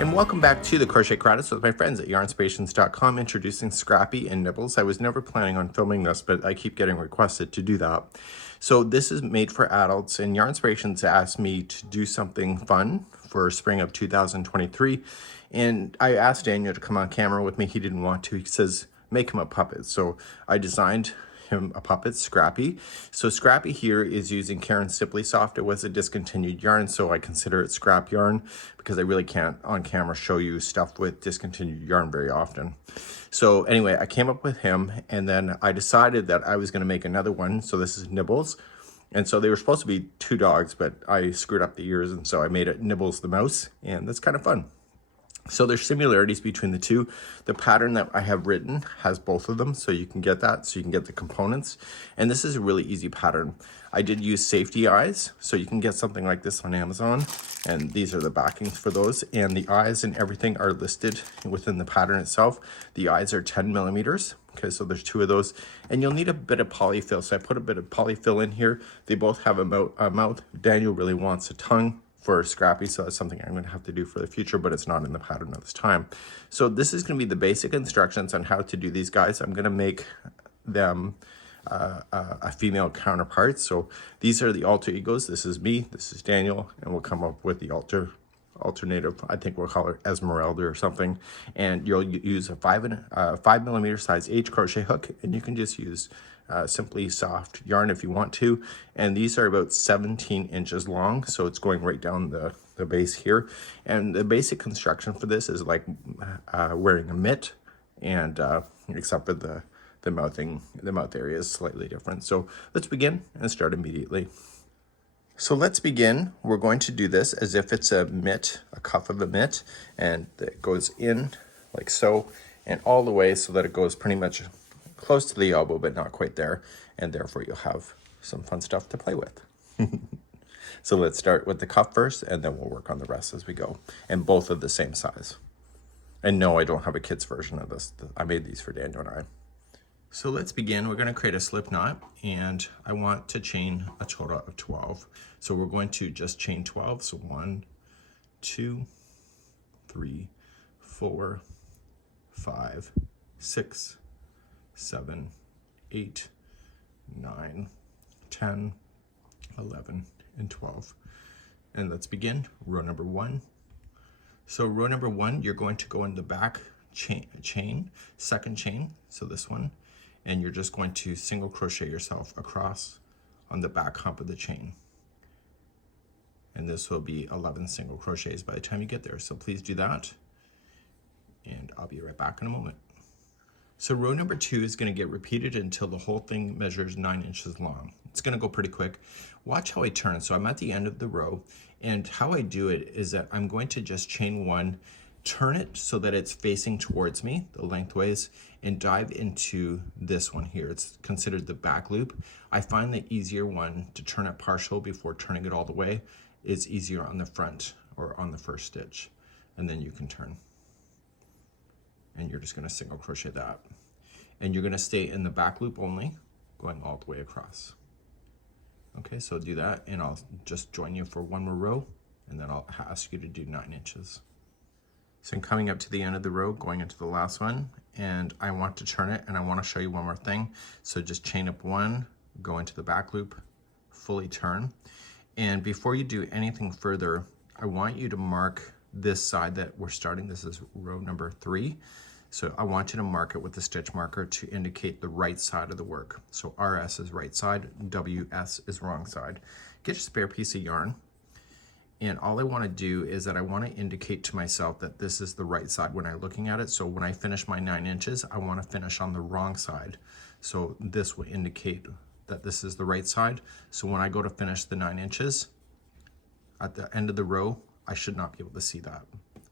And welcome back to the Crochet Crowd with my friends at yarnspirations.com, introducing Scrappy and Nibbles. I was never planning on filming this, but I keep getting requested to do that. So this is made for adults, and Yarnspirations asked me to do something fun for spring of 2023. And I asked Daniel to come on camera with me. He didn't want to. He says, make him a puppet. So I designed him a puppet, Scrappy. So Scrappy here is using Karen's Simply Soft. It was a discontinued yarn, so I consider it scrap yarn because I really can't on camera show you stuff with discontinued yarn very often. So anyway, I came up with him, and then I decided that I was going to make another one. So this is Nibbles. And so they were supposed to be two dogs, but I screwed up the ears, and so I made it Nibbles the mouse, and that's kind of fun. So there's similarities between the two. The pattern that I have written has both of them, so you can get that, so you can get the components. And this is a really easy pattern. I did use safety eyes, so you can get something like this on Amazon, and these are the backings for those. And the eyes and everything are listed within the pattern itself. The eyes are 10 millimeters. Okay, so there's two of those, and you'll need a bit of polyfill. So I put a bit of polyfill in here. They both have a mouth. Daniel really wants a tongue for Scrappy, so that's something I'm going to have to do for the future, but it's not in the pattern at this time. So this is going to be the basic instructions on how to do these guys. I'm going to make them a female counterpart. So these are the alter egos. This is me, this is Daniel, and we'll come up with the alternative. I think we'll call her Esmeralda or something. And you'll use a 5 millimeter size H crochet hook, and you can just use Simply Soft yarn if you want to. And these are about 17 inches long, so it's going right down the base here. And the basic construction for this is like wearing a mitt, and except for the mouth area is slightly different. So let's begin and start immediately. So let's begin. We're going to do this as if it's a mitt, a cuff of a mitt, and it goes in like so, and all the way so that it goes pretty much close to the elbow, but not quite there, and therefore you'll have some fun stuff to play with. So let's start with the cuff first, and then we'll work on the rest as we go, and both of the same size. And no, I don't have a kid's version of this. I made these for Daniel and I. So let's begin. We're going to create a slip knot, and I want to chain a total of 12. So we're going to just chain 12. So 1, 2, 3, 4, 5, 6, 7, 8, 9, 10, 11, and 12. And let's begin row number 1. So row number 1, you're going to go in the back chain, second chain, so this one, and you're just going to single crochet yourself across on the back hump of the chain. And this will be 11 single crochets by the time you get there. So please do that, and I'll be right back in a moment. So row number 2 is going to get repeated until the whole thing measures 9 inches long. It's going to go pretty quick. Watch how I turn it. So I'm at the end of the row, and how I do it is that I'm going to just chain 1, turn it so that it's facing towards me, the lengthways, and dive into this one here. It's considered the back loop. I find the easier one to turn it partial before turning it all the way is easier on the front or on the first stitch, and then you can turn. And you're just going to single crochet that, and you're going to stay in the back loop only, going all the way across. Okay, so do that, and I'll just join you for one more row, and then I'll ask you to do 9 inches. So I'm coming up to the end of the row, going into the last one, and I want to turn it, and I want to show you one more thing. So just chain up 1, go into the back loop, fully turn, and before you do anything further, I want you to mark this side that we're starting. This is row number 3. So I want you to mark it with the stitch marker to indicate the right side of the work. So RS is right side, WS is wrong side. Get your spare piece of yarn, and all I want to do is that I want to indicate to myself that this is the right side when I'm looking at it. So when I finish my 9 inches, I want to finish on the wrong side. So this will indicate that this is the right side. So when I go to finish the 9 inches at the end of the row, I should not be able to see that,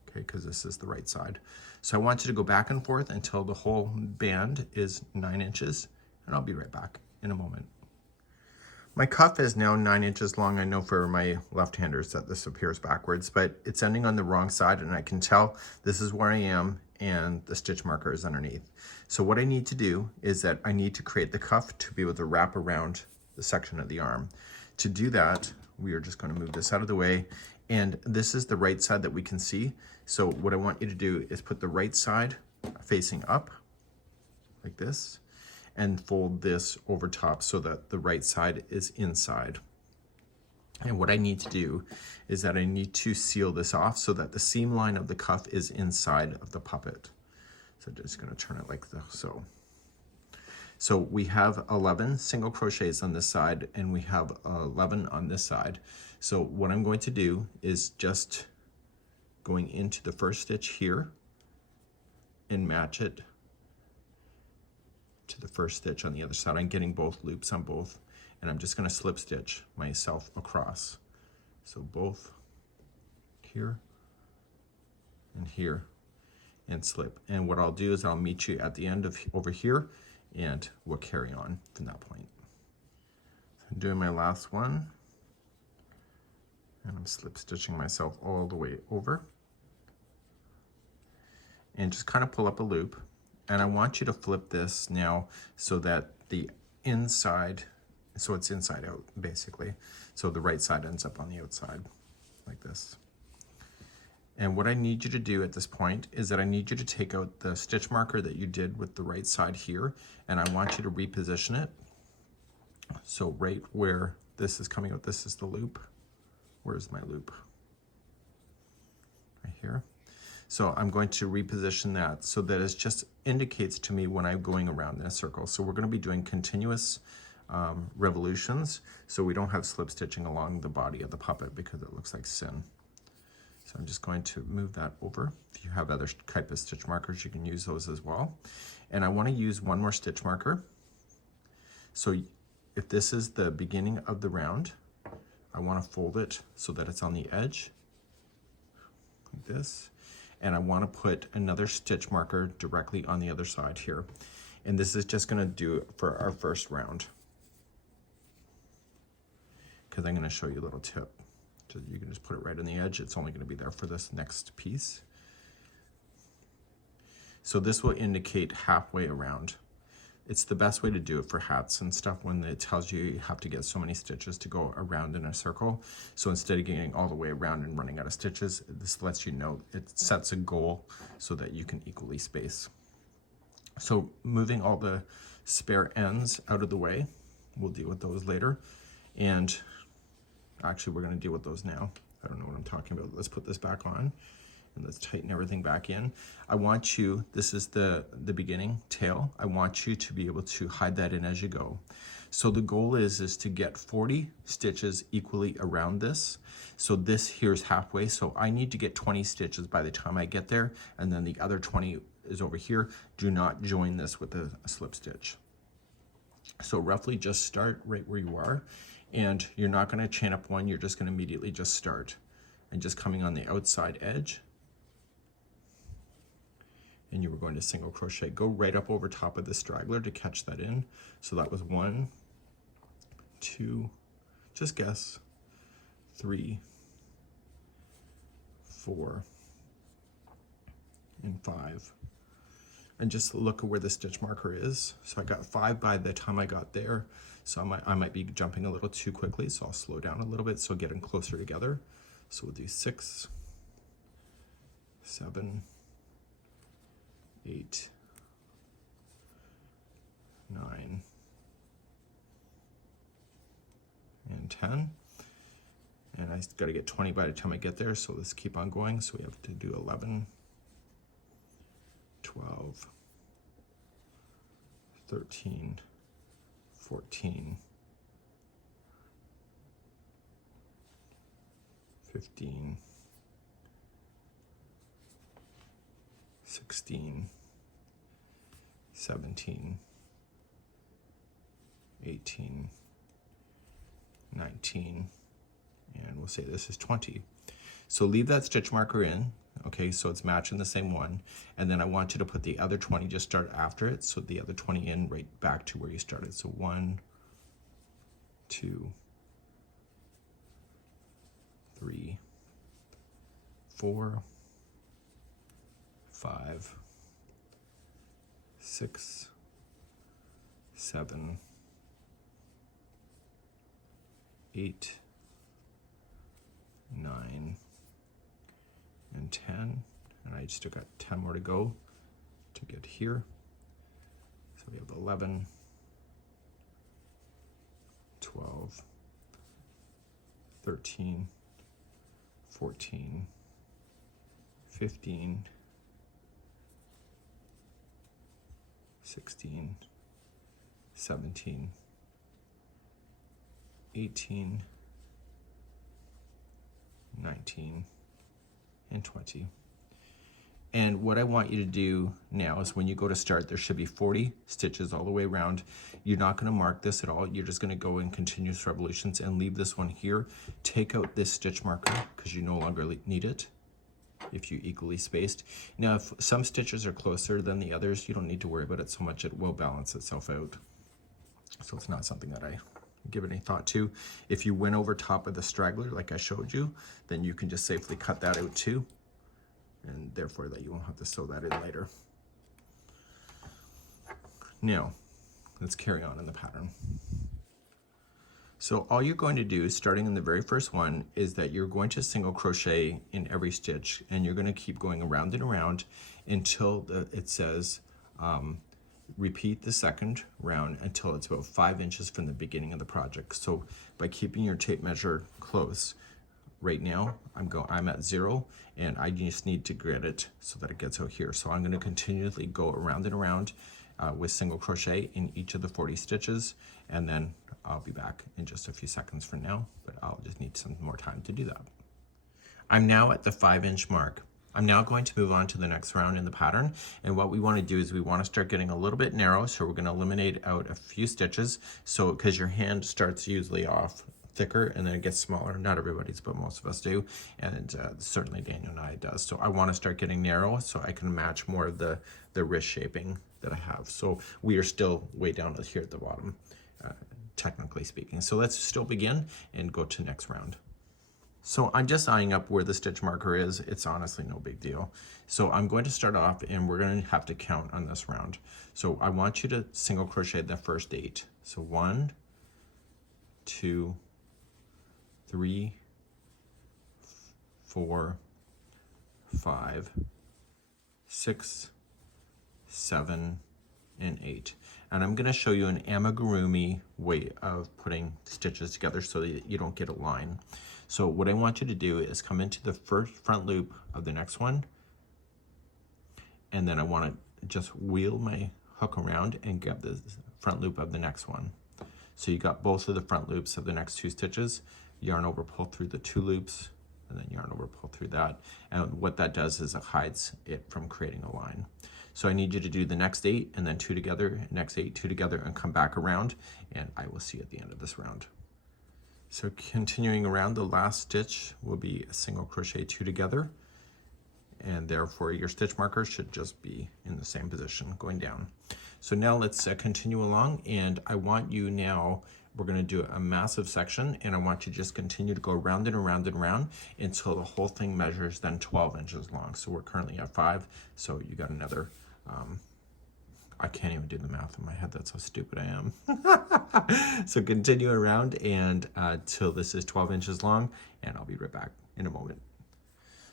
okay, because this is the right side. So I want you to go back and forth until the whole band is 9 inches, and I'll be right back in a moment. My cuff is now 9 inches long. I know for my left-handers that this appears backwards, but it's ending on the wrong side, and I can tell this is where I am, and the stitch marker is underneath. So what I need to do is that I need to create the cuff to be able to wrap around the section of the arm. To do that, we are just going to move this out of the way. And this is the right side that we can see. So what I want you to do is put the right side facing up like this and fold this over top so that the right side is inside. And what I need to do is that I need to seal this off so that the seam line of the cuff is inside of the puppet. So I'm just going to turn it like so. So we have 11 single crochets on this side and we have 11 on this side. So what I'm going to do is just going into the first stitch here and match it to the first stitch on the other side. I'm getting both loops on both, and I'm just going to slip stitch myself across. So both here and here and slip. And what I'll do is I'll meet you at the end of over here and we'll carry on from that point. So I'm doing my last one and I'm slip stitching myself all the way over and just kind of pull up a loop. And I want you to flip this now so that the inside, so it's inside out basically. So the right side ends up on the outside like this. And what I need you to do at this point is that I need you to take out the stitch marker that you did with the right side here, and I want you to reposition it. So right where this is coming out, this is the loop. Where's my loop? Right here. So I'm going to reposition that so that it just indicates to me when I'm going around in a circle. So we're going to be doing continuous revolutions, so we don't have slip stitching along the body of the puppet because it looks like sin. So I'm just going to move that over. If you have other type of stitch markers, you can use those as well. And I want to use one more stitch marker. So if this is the beginning of the round, I want to fold it so that it's on the edge, like this. And I want to put another stitch marker directly on the other side here. And this is just going to do it for our first round, because I'm going to show you a little tip. So you can just put it right on the edge. It's only going to be there for this next piece. So this will indicate halfway around. It's the best way to do it for hats and stuff when it tells you you have to get so many stitches to go around in a circle. So instead of getting all the way around and running out of stitches, this lets you know, it sets a goal so that you can equally space. So moving all the spare ends out of the way, we'll deal with those later. And actually, we're going to deal with those now. I don't know what I'm talking about. Let's put this back on and let's tighten everything back in. I want you, this is the beginning tail. I want you to be able to hide that in as you go. So the goal is to get 40 stitches equally around this. So this here's halfway. So I need to get 20 stitches by the time I get there. And then the other 20 is over here. Do not join this with a slip stitch. So roughly just start right where you are. And you're not going to chain up one, you're just going to immediately just start and just coming on the outside edge, and you were going to single crochet. Go right up over top of the straggler to catch that in. So that was 1, 2, just guess, 3, 4, and 5. And just look at where the stitch marker is. So I got 5 by the time I got there. So I might be jumping a little too quickly, so I'll slow down a little bit so getting closer together. So we'll do 6, 7, 8, 9, and 10. And I got to get 20 by the time I get there, so let's keep on going. So we have to do 11, 12, 13, 14, 15, 16, 17, 18, 19, and we'll say this is 20. So leave that stitch marker in, okay, so it's matching the same one, and then I want you to put the other 20, just start after it, so the other 20 in right back to where you started. So 1, 2, 3, 4, 5, 6, 7, 8, and 10, and I still got 10 more to go to get here. So we have 11, 12, 13, 14, 15, 16, 17, 18, 19, and 20. And what I want you to do now is when you go to start, there should be 40 stitches all the way around. You're not going to mark this at all. You're just going to go in continuous revolutions and leave this one here. Take out this stitch marker because you no longer need it if you equally spaced. Now, if some stitches are closer than the others, you don't need to worry about it so much. It will balance itself out. So it's not something that I give any thought to. If you went over top of the straggler like I showed you, then you can just safely cut that out too, and therefore that you won't have to sew that in later. Now let's carry on in the pattern. So all you're going to do, starting in the very first one, is that you're going to single crochet in every stitch, and you're going to keep going around and around until it says repeat the second round until it's about 5 inches from the beginning of the project. So by keeping your tape measure close, right now I'm at 0, and I just need to grid it so that it gets out here. So I'm going to continually go around and around with single crochet in each of the 40 stitches, and then I'll be back in just a few seconds from now, but I'll just need some more time to do that. I'm now at the 5-inch mark. I'm now going to move on to the next round in the pattern, and what we want to do is we want to start getting a little bit narrow, so we're going to eliminate out a few stitches, so because your hand starts usually off thicker and then it gets smaller. Not everybody's, but most of us do, and certainly Daniel and I does. So I want to start getting narrow so I can match more of the wrist shaping that I have. So we are still way down here at the bottom, technically speaking. So let's still begin and go to next round. So I'm just eyeing up where the stitch marker is. It's honestly no big deal. So I'm going to start off, and we're going to have to count on this round. So I want you to single crochet the first 8. So 1, 2, 3, 4, 5, 6, 7, and 8. And I'm going to show you an amigurumi way of putting stitches together so that you don't get a line. So what I want you to do is come into the first front loop of the next one, and then I want to just wheel my hook around and get the front loop of the next one. So you got both of the front loops of the next 2 stitches, yarn over, pull through the 2 loops, and then yarn over, pull through that. And what that does is it hides it from creating a line. So I need you to do the next 8 and then 2 together, next 8, 2 together, and come back around, and I will see you at the end of this round. So continuing around, the last stitch will be a single crochet 2 together, and therefore your stitch marker should just be in the same position going down. So now let's continue along, and I want you now, we're going to do a massive section, and I want you to just continue to go around and around and around until the whole thing measures then 12 inches long. So we're currently at 5, so you got another, I can't even do the math in my head, that's how stupid I am. So continue around and till this is 12 inches long, and I'll be right back in a moment.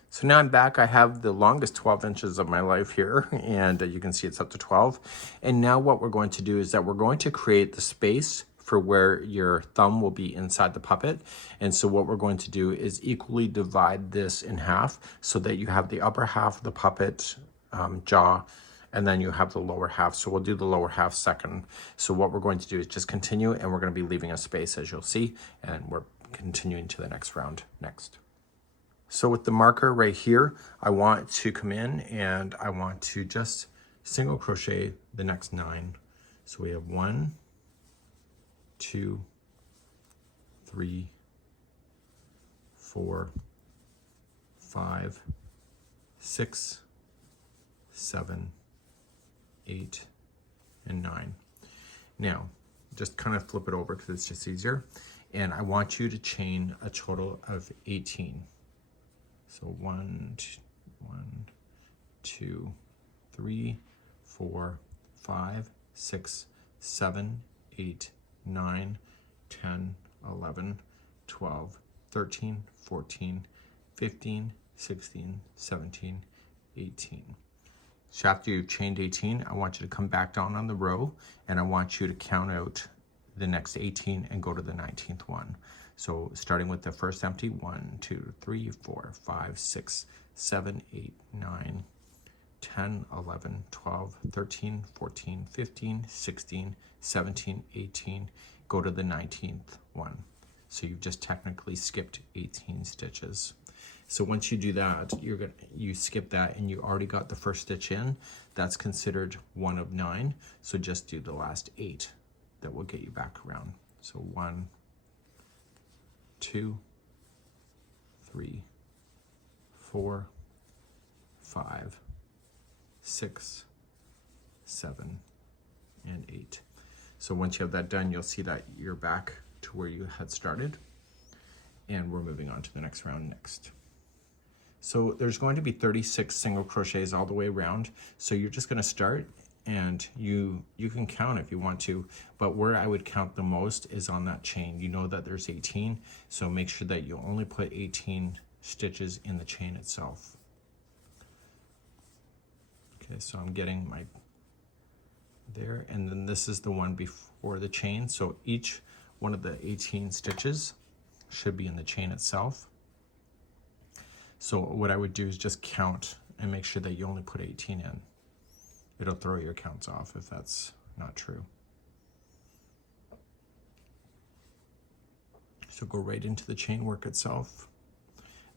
So now I'm back. I have the longest 12 inches of my life here, and you can see it's up to 12. And now what we're going to do is that we're going to create the space for where your thumb will be inside the puppet. And so what we're going to do is equally divide this in half so that you have the upper half of the puppet jaw, and then you have the lower half. So we'll do the lower half second. So what we're going to do is just continue, and we're going to be leaving a space, as you'll see, and we're continuing to the next round next. So with the marker right here, I want to come in and I want to just single crochet the next 9. So we have 1, 2, 3, 4, 5, 6, 7, 8, and 9. Now, just kind of flip it over because it's just easier. And I want you to chain a total of 18. So 1, 2, 3, 4, 5, 6, 7, 8, 9, 10, 11, 12, 13, 14, 15, 16, 17, 18. So after you've chained 18, I want you to come back down on the row, and I want you to count out the next 18 and go to the 19th one. So starting with the first empty, 1, 2, 3, 4, 5, 6, 7, 8, 9, 10, 11, 12, 13, 14, 15, 16, 17, 18, go to the 19th one. So you've just technically skipped 18 stitches. So once you do that, you skip that and you already got the first stitch in. That's considered 1 of 9. So just do the last 8 that will get you back around. So 1, 2, 3, 4, 5, 6, 7, and 8. So once you have that done, you'll see that you're back to where you had started, and we're moving on to the next round next. So there's going to be 36 single crochets all the way around. So you're just going to start, and you can count if you want to, but where I would count the most is on that chain. You know that there's 18, so make sure that you only put 18 stitches in the chain itself. Okay, so I'm getting my there, and then this is the one before the chain. So each one of the 18 stitches should be in the chain itself. So what I would do is just count and make sure that you only put 18 in. It'll throw your counts off if that's not true. So go right into the chain work itself.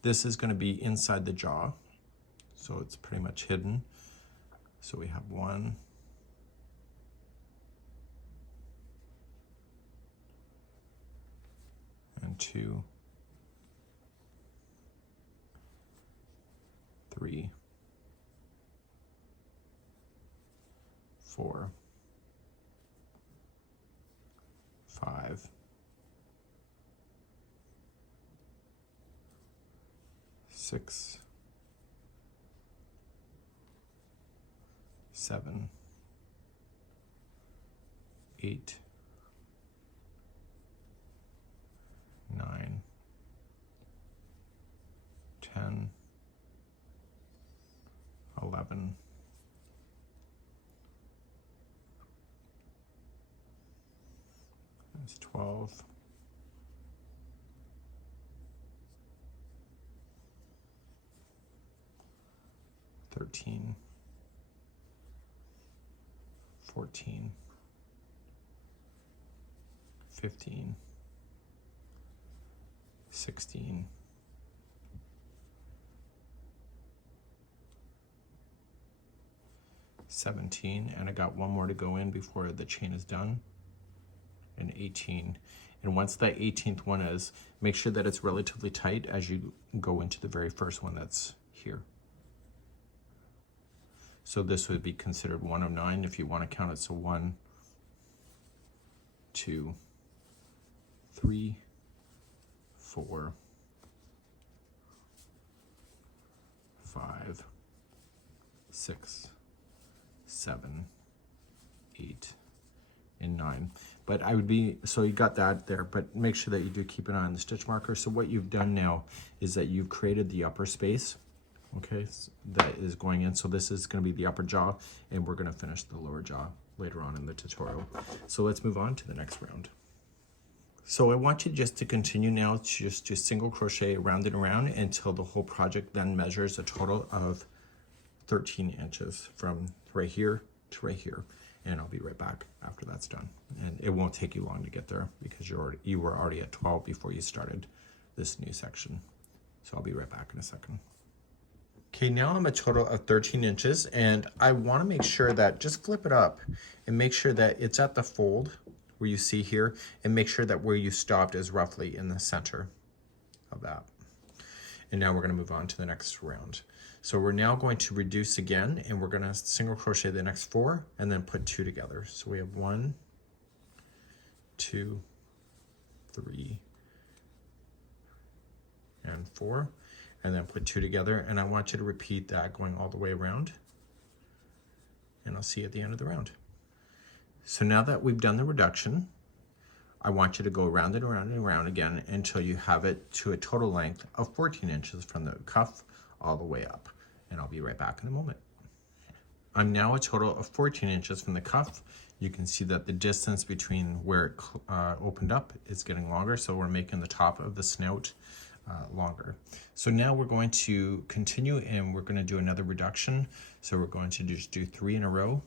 This is going to be inside the jaw, so it's pretty much hidden. So we have 1, 2, 3, 4, 5, 6, 7, 8, 9, 10, 11, 12, 13, 14, 15, 16, 17, and I got one more to go in before the chain is done, and 18. And once that 18th one is, make sure that it's relatively tight as you go into the very first one that's here. So this would be considered 1 of 9 if you want to count it. So 1, 2, 3, 4, 5, 6, 7, 8, and 9. But I would be, so you got that there, but make sure that you do keep an eye on the stitch marker. So what you've done now is that you've created the upper space, okay, that is going in. So this is going to be the upper jaw, and we're going to finish the lower jaw later on in the tutorial. So let's move on to the next round. So I want you just to continue now to just do single crochet around and around until the whole project then measures a total of 13 inches from right here to right here. And I'll be right back after that's done. And it won't take you long to get there because you were already at 12 before you started this new section. So I'll be right back in a second. Okay, now I'm a total of 13 inches, and I want to make sure that, just flip it up and make sure that it's at the fold where you see here, and make sure that where you stopped is roughly in the center of that. And now we're going to move on to the next round. So we're now going to reduce again, and we're going to single crochet the next 4 and then put 2 together. So we have 1, 2, 3, and 4, and then put 2 together. And I want you to repeat that going all the way around, and I'll see you at the end of the round. So now that we've done the reduction, I want you to go around and around and around again until you have it to a total length of 14 inches from the cuff all the way up. And I'll be right back in a moment. I'm now a total of 14 inches from the cuff. You can see that the distance between where it opened up is getting longer, so we're making the top of the snout longer. So now we're going to continue and we're going to do another reduction. So we're going to just do 3 in a row,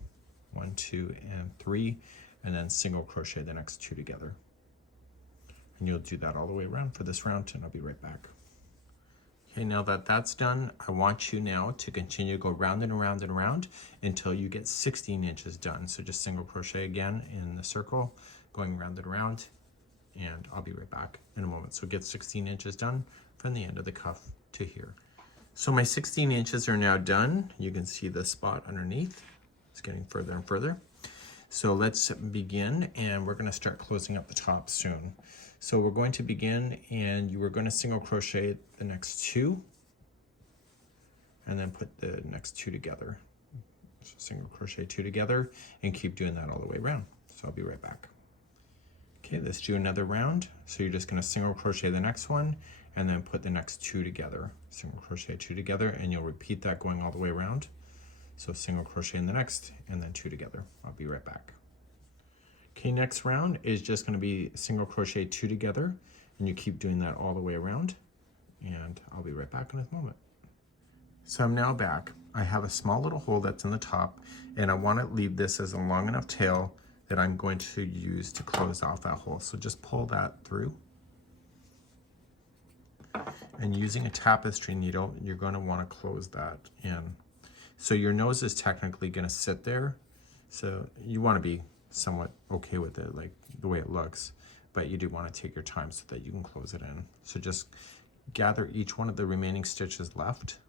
1, 2, and 3, and then single crochet the next 2 together. And you'll do that all the way around for this round, and I'll be right back. Okay, now that that's done, I want you now to continue to go round and around and around until you get 16 inches done. So just single crochet again in the circle, going round and around, and I'll be right back in a moment. So get 16 inches done from the end of the cuff to here. So my 16 inches are now done. You can see the spot underneath. It's getting further and further. So let's begin, and we're gonna start closing up the top soon. So we're going to begin, and you are going to single crochet the next 2 and then put the next 2 together. So single crochet 2 together and keep doing that all the way around. So I'll be right back. Okay, let's do another round. So you're just going to single crochet the next one and then put the next 2 together. Single crochet 2 together, and you'll repeat that going all the way around. So single crochet in the next and then 2 together. I'll be right back. Okay, next round is just going to be single crochet 2 together, and you keep doing that all the way around, and I'll be right back in a moment. So I'm now back. I have a small little hole that's in the top, and I want to leave this as a long enough tail that I'm going to use to close off that hole. So just pull that through. And using a tapestry needle, you're going to want to close that in. So your nose is technically going to sit there, so you want to be somewhat okay with it, like the way it looks, but you do want to take your time so that you can close it in. So just gather each one of the remaining stitches left,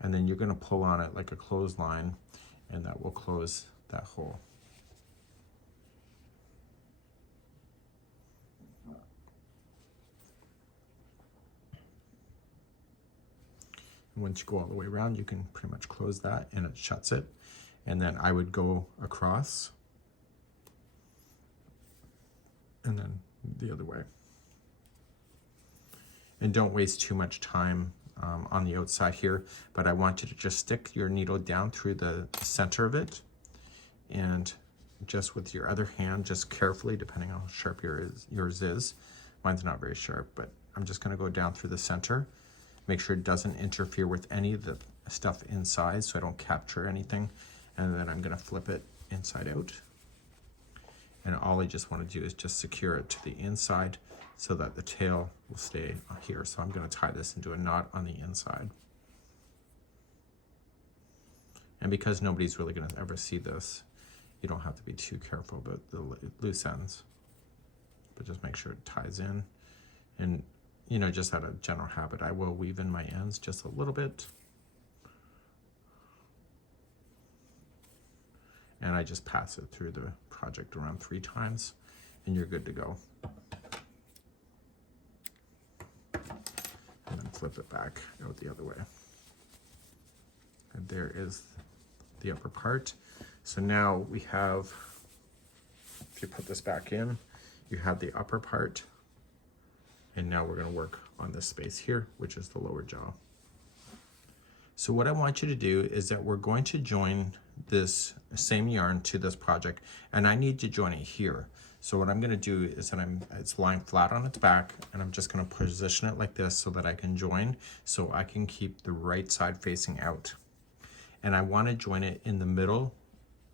and then you're going to pull on it like a clothesline, and that will close that hole. And once you go all the way around, you can pretty much close that, and it shuts it. And then I would go across and then the other way. And don't waste too much time on the outside here, but I want you to just stick your needle down through the center of it, and just with your other hand, just carefully, depending on how sharp yours is. Mine's not very sharp, but I'm just gonna go down through the center. Make sure it doesn't interfere with any of the stuff inside, so I don't capture anything. And then I'm going to flip it inside out. And all I just want to do is just secure it to the inside so that the tail will stay here. So I'm going to tie this into a knot on the inside. And because nobody's really going to ever see this, you don't have to be too careful about the loose ends. But just make sure it ties in. And, you know, just out of general habit, I will weave in my ends just a little bit. And I just pass it through the project around 3 times, and you're good to go. And then flip it back out the other way. And there is the upper part. So now we have, if you put this back in, you have the upper part. And now we're going to work on this space here, which is the lower jaw. So what I want you to do is that we're going to join this same yarn to this project, and I need to join it here. So what I'm going to do is that it's lying flat on its back, and I'm just going to position it like this so that I can join, so I can keep the right side facing out. And I want to join it in the middle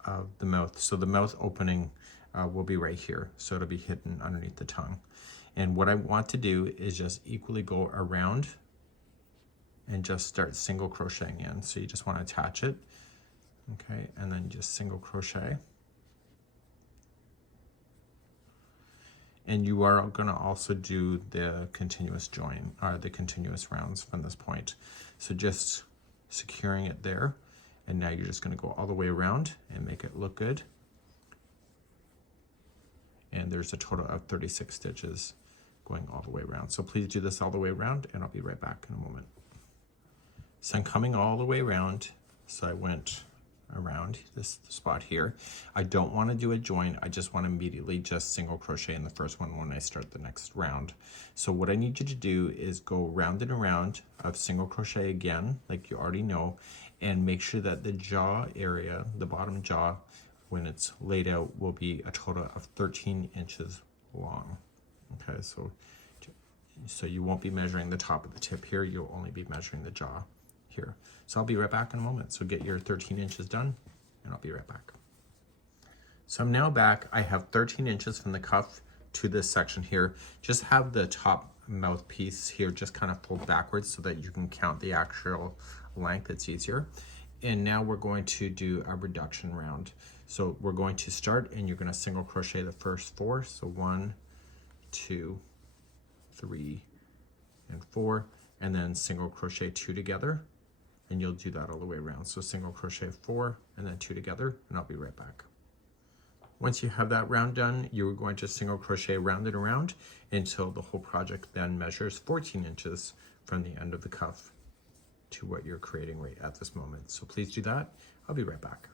of the mouth. So the mouth opening will be right here, so it'll be hidden underneath the tongue. And what I want to do is just equally go around and just start single crocheting in. So you just want to attach it, okay, and then just single crochet. And you are going to also do the continuous join, or the continuous rounds from this point. So just securing it there, and now you're just going to go all the way around and make it look good. And there's a total of 36 stitches going all the way around. So please do this all the way around, and I'll be right back in a moment. So I'm coming all the way around. So I went around this spot here. I don't want to do a join. I just want to immediately just single crochet in the first one when I start the next round. So what I need you to do is go round and around of single crochet again, like you already know, and make sure that the jaw area, the bottom jaw, when it's laid out, will be a total of 13 inches long. Okay, so you won't be measuring the top of the tip here, you'll only be measuring the jaw here. So I'll be right back in a moment. So get your 13 inches done and I'll be right back. So I'm now back. I have 13 inches from the cuff to this section here. Just have the top mouthpiece here just kind of pulled backwards so that you can count the actual length. It's easier. And now we're going to do a reduction round. So we're going to start and you're going to single crochet the first 4. So 1, 2, 3, and 4, and then single crochet 2 together, and you'll do that all the way around. So single crochet 4 and then 2 together, and I'll be right back. Once you have that round done, you're going to single crochet round and around until the whole project then measures 14 inches from the end of the cuff to what you're creating right at this moment. So please do that. I'll be right back.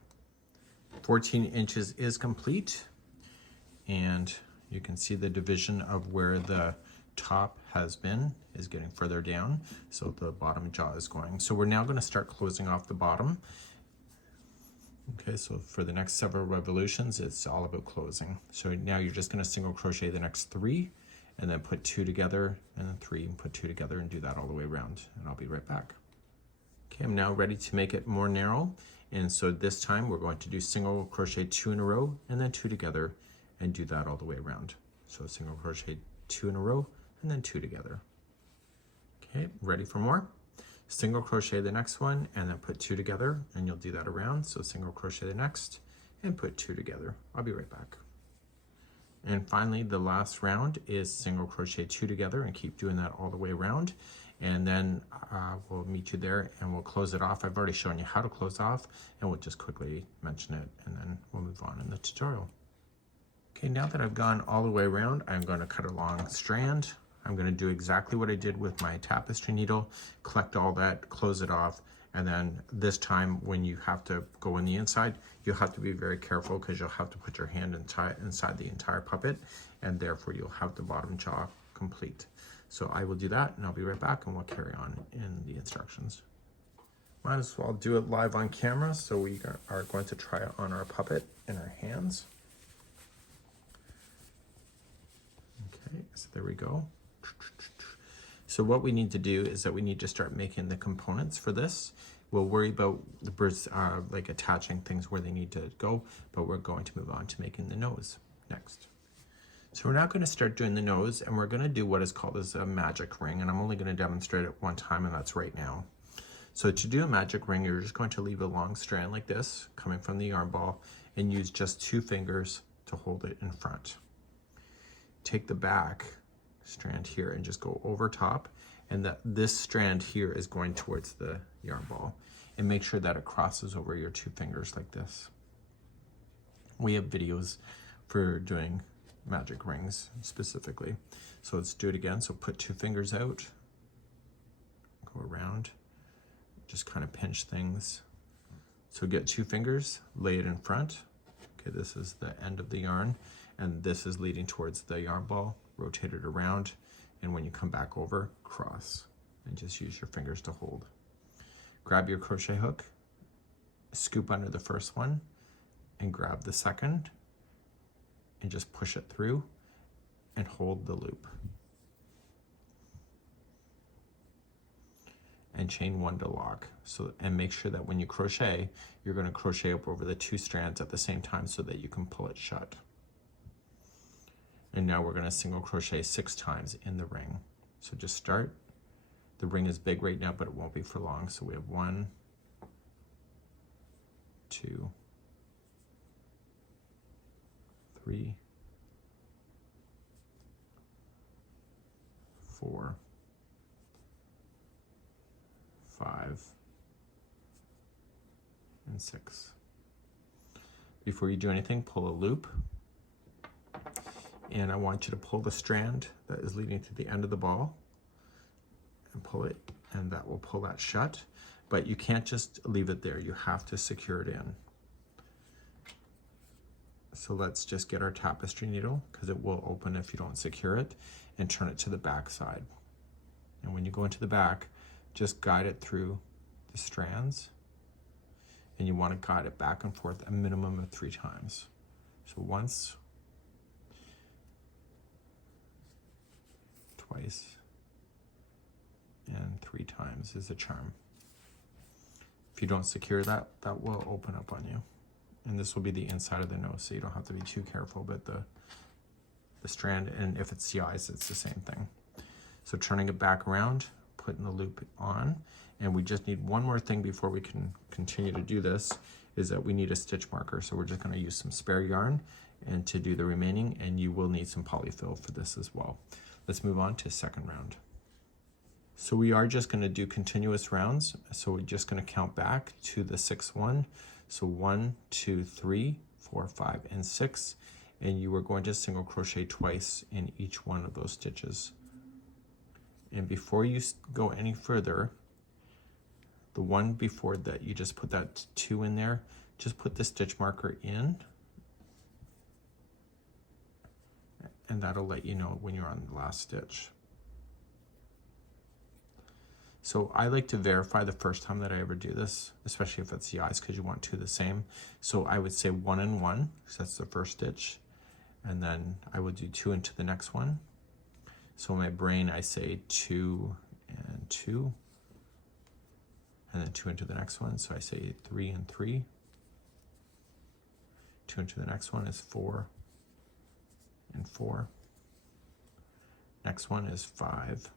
14 inches is complete, and you can see the division of where the top has been is getting further down, so the bottom jaw is going. So we're now going to start closing off the bottom. Okay, so for the next several revolutions, it's all about closing. So now you're just going to single crochet the next 3 and then put 2 together, and then 3 and put 2 together, and do that all the way around, and I'll be right back. Okay, I'm now ready to make it more narrow, and so this time we're going to do single crochet 2 in a row and then 2 together, and do that all the way around. So single crochet 2 in a row and then 2 together. Okay, ready for more? Single crochet the next one and then put 2 together, and you'll do that around. So single crochet the next and put 2 together. I'll be right back. And finally, the last round is single crochet 2 together, and keep doing that all the way around. And then we'll meet you there and we'll close it off. I've already shown you how to close off, and we'll just quickly mention it, and then we'll move on in the tutorial. Okay, now that I've gone all the way around, I'm going to cut a long strand. I'm going to do exactly what I did with my tapestry needle, collect all that, close it off, and then this time when you have to go in the inside, you'll have to be very careful because you'll have to put your hand inside the entire puppet, and therefore you'll have the bottom jaw complete. So I will do that, and I'll be right back, and we'll carry on in the instructions. Might as well do it live on camera, so we are going to try it on our puppet in our hands. Okay, so there we go. So what we need to do is that we need to start making the components for this. We'll worry about the birds like attaching things where they need to go, but we're going to move on to making the nose next. So we're now going to start doing the nose, and we're going to do what is called as a magic ring, and I'm only going to demonstrate it one time, and that's right now. So to do a magic ring, you're just going to leave a long strand like this coming from the yarn ball and use just 2 fingers to hold it in front. Take the back strand here and just go over top, and this strand here is going towards the yarn ball, and make sure that it crosses over your 2 fingers like this. We have videos for doing magic rings specifically, so let's do it again. So put 2 fingers out, go around, just kind of pinch things. So get 2 fingers, lay it in front. Okay, this is the end of the yarn, and this is leading towards the yarn ball. Rotate it around, and when you come back over, cross, and just use your fingers to hold. Grab your crochet hook, scoop under the first one, and grab the second, and just push it through and hold the loop. And chain 1 to lock. And make sure that when you crochet, you're going to crochet up over the 2 strands at the same time so that you can pull it shut. And now we're going to single crochet 6 times in the ring. So just start. The ring is big right now, but it won't be for long. So we have 1, 2, 3, 4, 5, and 6. Before you do anything, pull a loop. And I want you to pull the strand that is leading to the end of the ball and pull it, and that will pull that shut. But you can't just leave it there. You have to secure it in. So let's just get our tapestry needle, because it will open if you don't secure it, and turn it to the back side. And when you go into the back, just guide it through the strands, and you want to guide it back and forth a minimum of 3 times. So once, twice, and 3 times is a charm. If you don't secure that, that will open up on you. And this will be the inside of the nose, so you don't have to be too careful about the strand. And if it's the eyes, it's the same thing. So turning it back around, putting the loop on, and we just need one more thing before we can continue to do this, is that we need a stitch marker. So we're just going to use some spare yarn and to do the remaining, and you will need some polyfill for this as well. Let's move on to second round. So we are just going to do continuous rounds. So we're just going to count back to the 6th one. So 1, 2, 3, 4, 5, and 6. And you are going to single crochet twice in each one of those stitches. And before you go any further, the one before that, you just put that 2 in there, just put the stitch marker in, and that'll let you know when you're on the last stitch. So I like to verify the first time that I ever do this, especially if it's the eyes, because you want 2 the same. So I would say 1 and 1, because that's the first stitch, and then I would do 2 into the next one. So in my brain, I say 2 and 2, and then 2 into the next one. So I say 3 and 3. 2 into the next one is 4 and 4. Next one is 5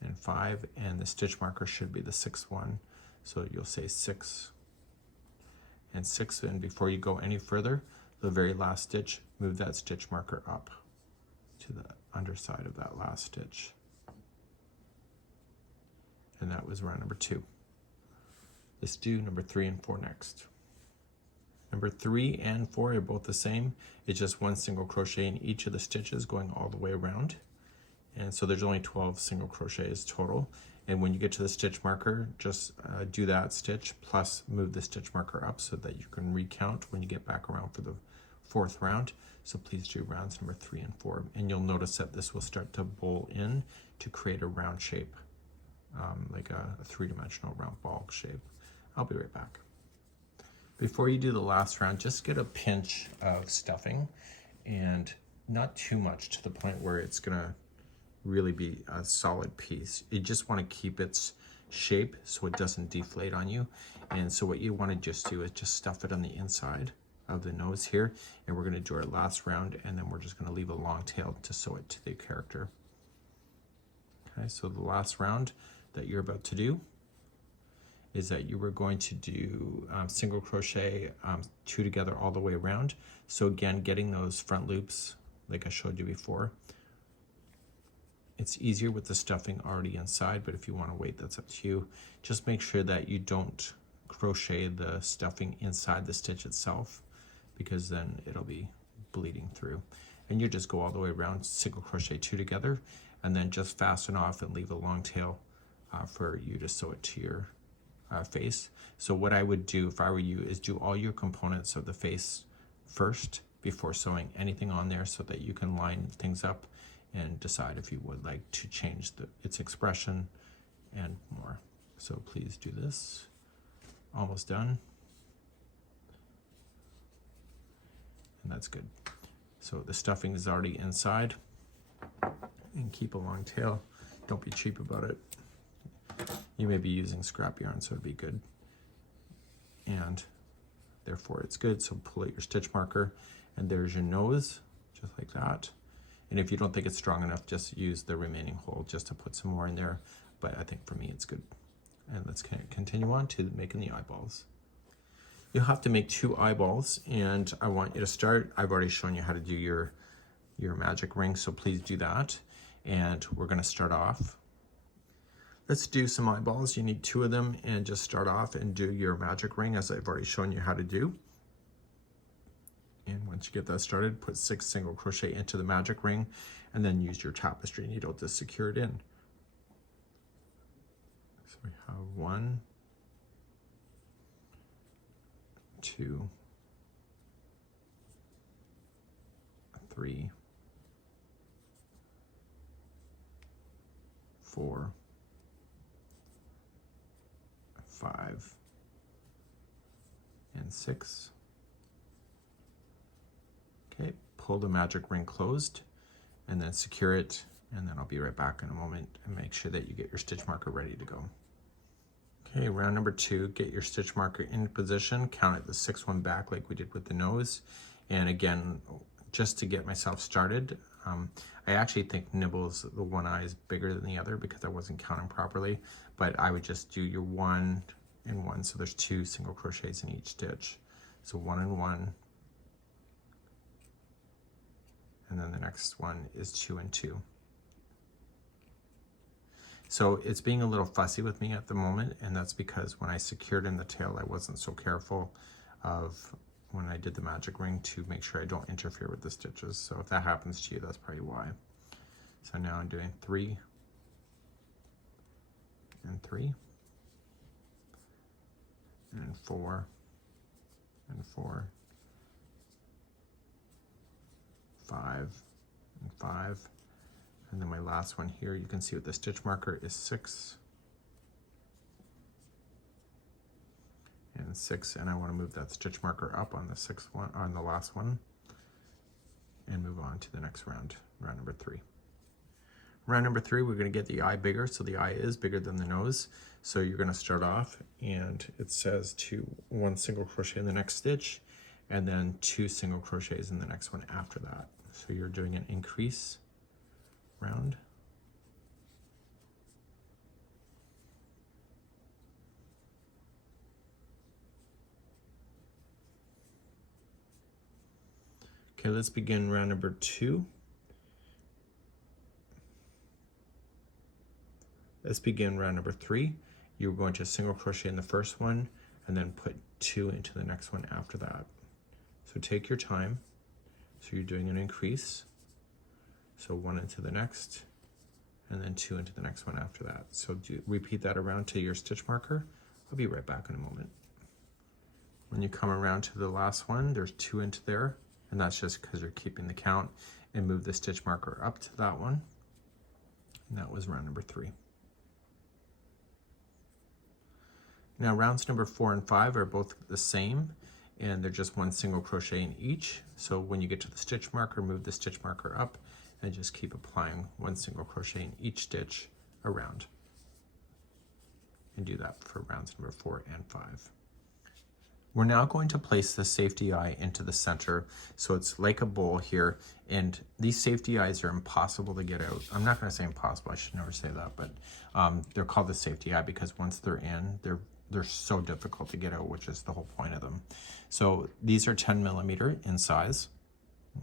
and 5, and the stitch marker should be the 6th one. So you'll say 6 and 6, and before you go any further, the very last stitch, move that stitch marker up to the underside of that last stitch. And that was round number 2. Let's do number 3 and 4 next. Number 3 and 4 are both the same. It's just 1 single crochet in each of the stitches going all the way around. And so there's only 12 single crochets total. And when you get to the stitch marker, just do that stitch plus move the stitch marker up so that you can recount when you get back around for the 4th round. So please do rounds number 3 and 4. And you'll notice that this will start to bowl in to create a round shape, like a 3-dimensional round ball shape. I'll be right back. Before you do the last round, just get a pinch of stuffing, and not too much to the point where it's gonna really be a solid piece. You just want to keep its shape so it doesn't deflate on you. And so what you want to just do is just stuff it on the inside of the nose here, and we're going to do our last round, and then we're just going to leave a long tail to sew it to the character. Okay, so the last round that you're about to do is that you were going to do single crochet 2 together all the way around. So again, getting those front loops like I showed you before. It's easier with the stuffing already inside, but if you want to wait, that's up to you. Just make sure that you don't crochet the stuffing inside the stitch itself, because then it'll be bleeding through. And you just go all the way around, single crochet 2 together, and then just fasten off and leave a long tail for you to sew it to your face. So what I would do if I were you is do all your components of the face first before sewing anything on there, so that you can line things up and decide if you would like to change its expression and more. So please do this. Almost done. And that's good. So the stuffing is already inside, and keep a long tail. Don't be cheap about it. You may be using scrap yarn, so it'd be good. And therefore it's good. So pull out your stitch marker, and there's your nose, just like that. And if you don't think it's strong enough, just use the remaining hole just to put some more in there. But I think for me, it's good. And let's continue on to making the eyeballs. You'll have to make 2 eyeballs, and I want you to start. I've already shown you how to do your magic ring, so please do that. And we're gonna start off. Let's do some eyeballs. You need 2 of them, and just start off and do your magic ring as I've already shown you how to do. And once you get that started, put 6 single crochet into the magic ring, and then use your tapestry needle to secure it in. So we have 1, 2, 3, 4, 5, and 6. Okay, pull the magic ring closed and then secure it, and then I'll be right back in a moment and make sure that you get your stitch marker ready to go. Okay, round number 2, get your stitch marker in position, count it the 6th one back like we did with the nose. And again, just to get myself started, I actually think Nibbles, the one eye is bigger than the other because I wasn't counting properly, but I would just do your 1 and 1, so there's 2 single crochets in each stitch. So 1 and 1, and then the next one is 2 and 2. So it's being a little fussy with me at the moment, and that's because when I secured in the tail, I wasn't so careful of when I did the magic ring to make sure I don't interfere with the stitches. So if that happens to you, that's probably why. So now I'm doing 3 and 3, and 4 and 4, 5 and 5. And then my last one here, you can see with the stitch marker is 6 and 6, and I want to move that stitch marker up on the 6th one, on the last one, and move on to the next round, round number 3. Round number 3, we're going to get the eye bigger, so the eye is bigger than the nose. So you're going to start off, and it says 1 single crochet in the next stitch, and then 2 single crochets in the next one after that. So you're doing an increase round. Okay, let's begin round number 2. Let's begin round number 3. You're going to single crochet in the first one and then put 2 into the next one after that. So take your time. So you're doing an increase. So 1 into the next, and then 2 into the next one after that. So repeat that around to your stitch marker. I'll be right back in a moment. When you come around to the last one, there's 2 into there, and that's just because you're keeping the count, and move the stitch marker up to that one. And that was round number 3. Now rounds number 4 and 5 are both the same, and they're just 1 single crochet in each. So when you get to the stitch marker, move the stitch marker up and just keep applying 1 single crochet in each stitch around. And do that for rounds number 4 and 5. We're now going to place the safety eye into the center. So it's like a bowl here, and these safety eyes are impossible to get out. I'm not going to say impossible, I should never say that, but they're called the safety eye because once they're in, they're so difficult to get out, which is the whole point of them. So these are 10mm in size.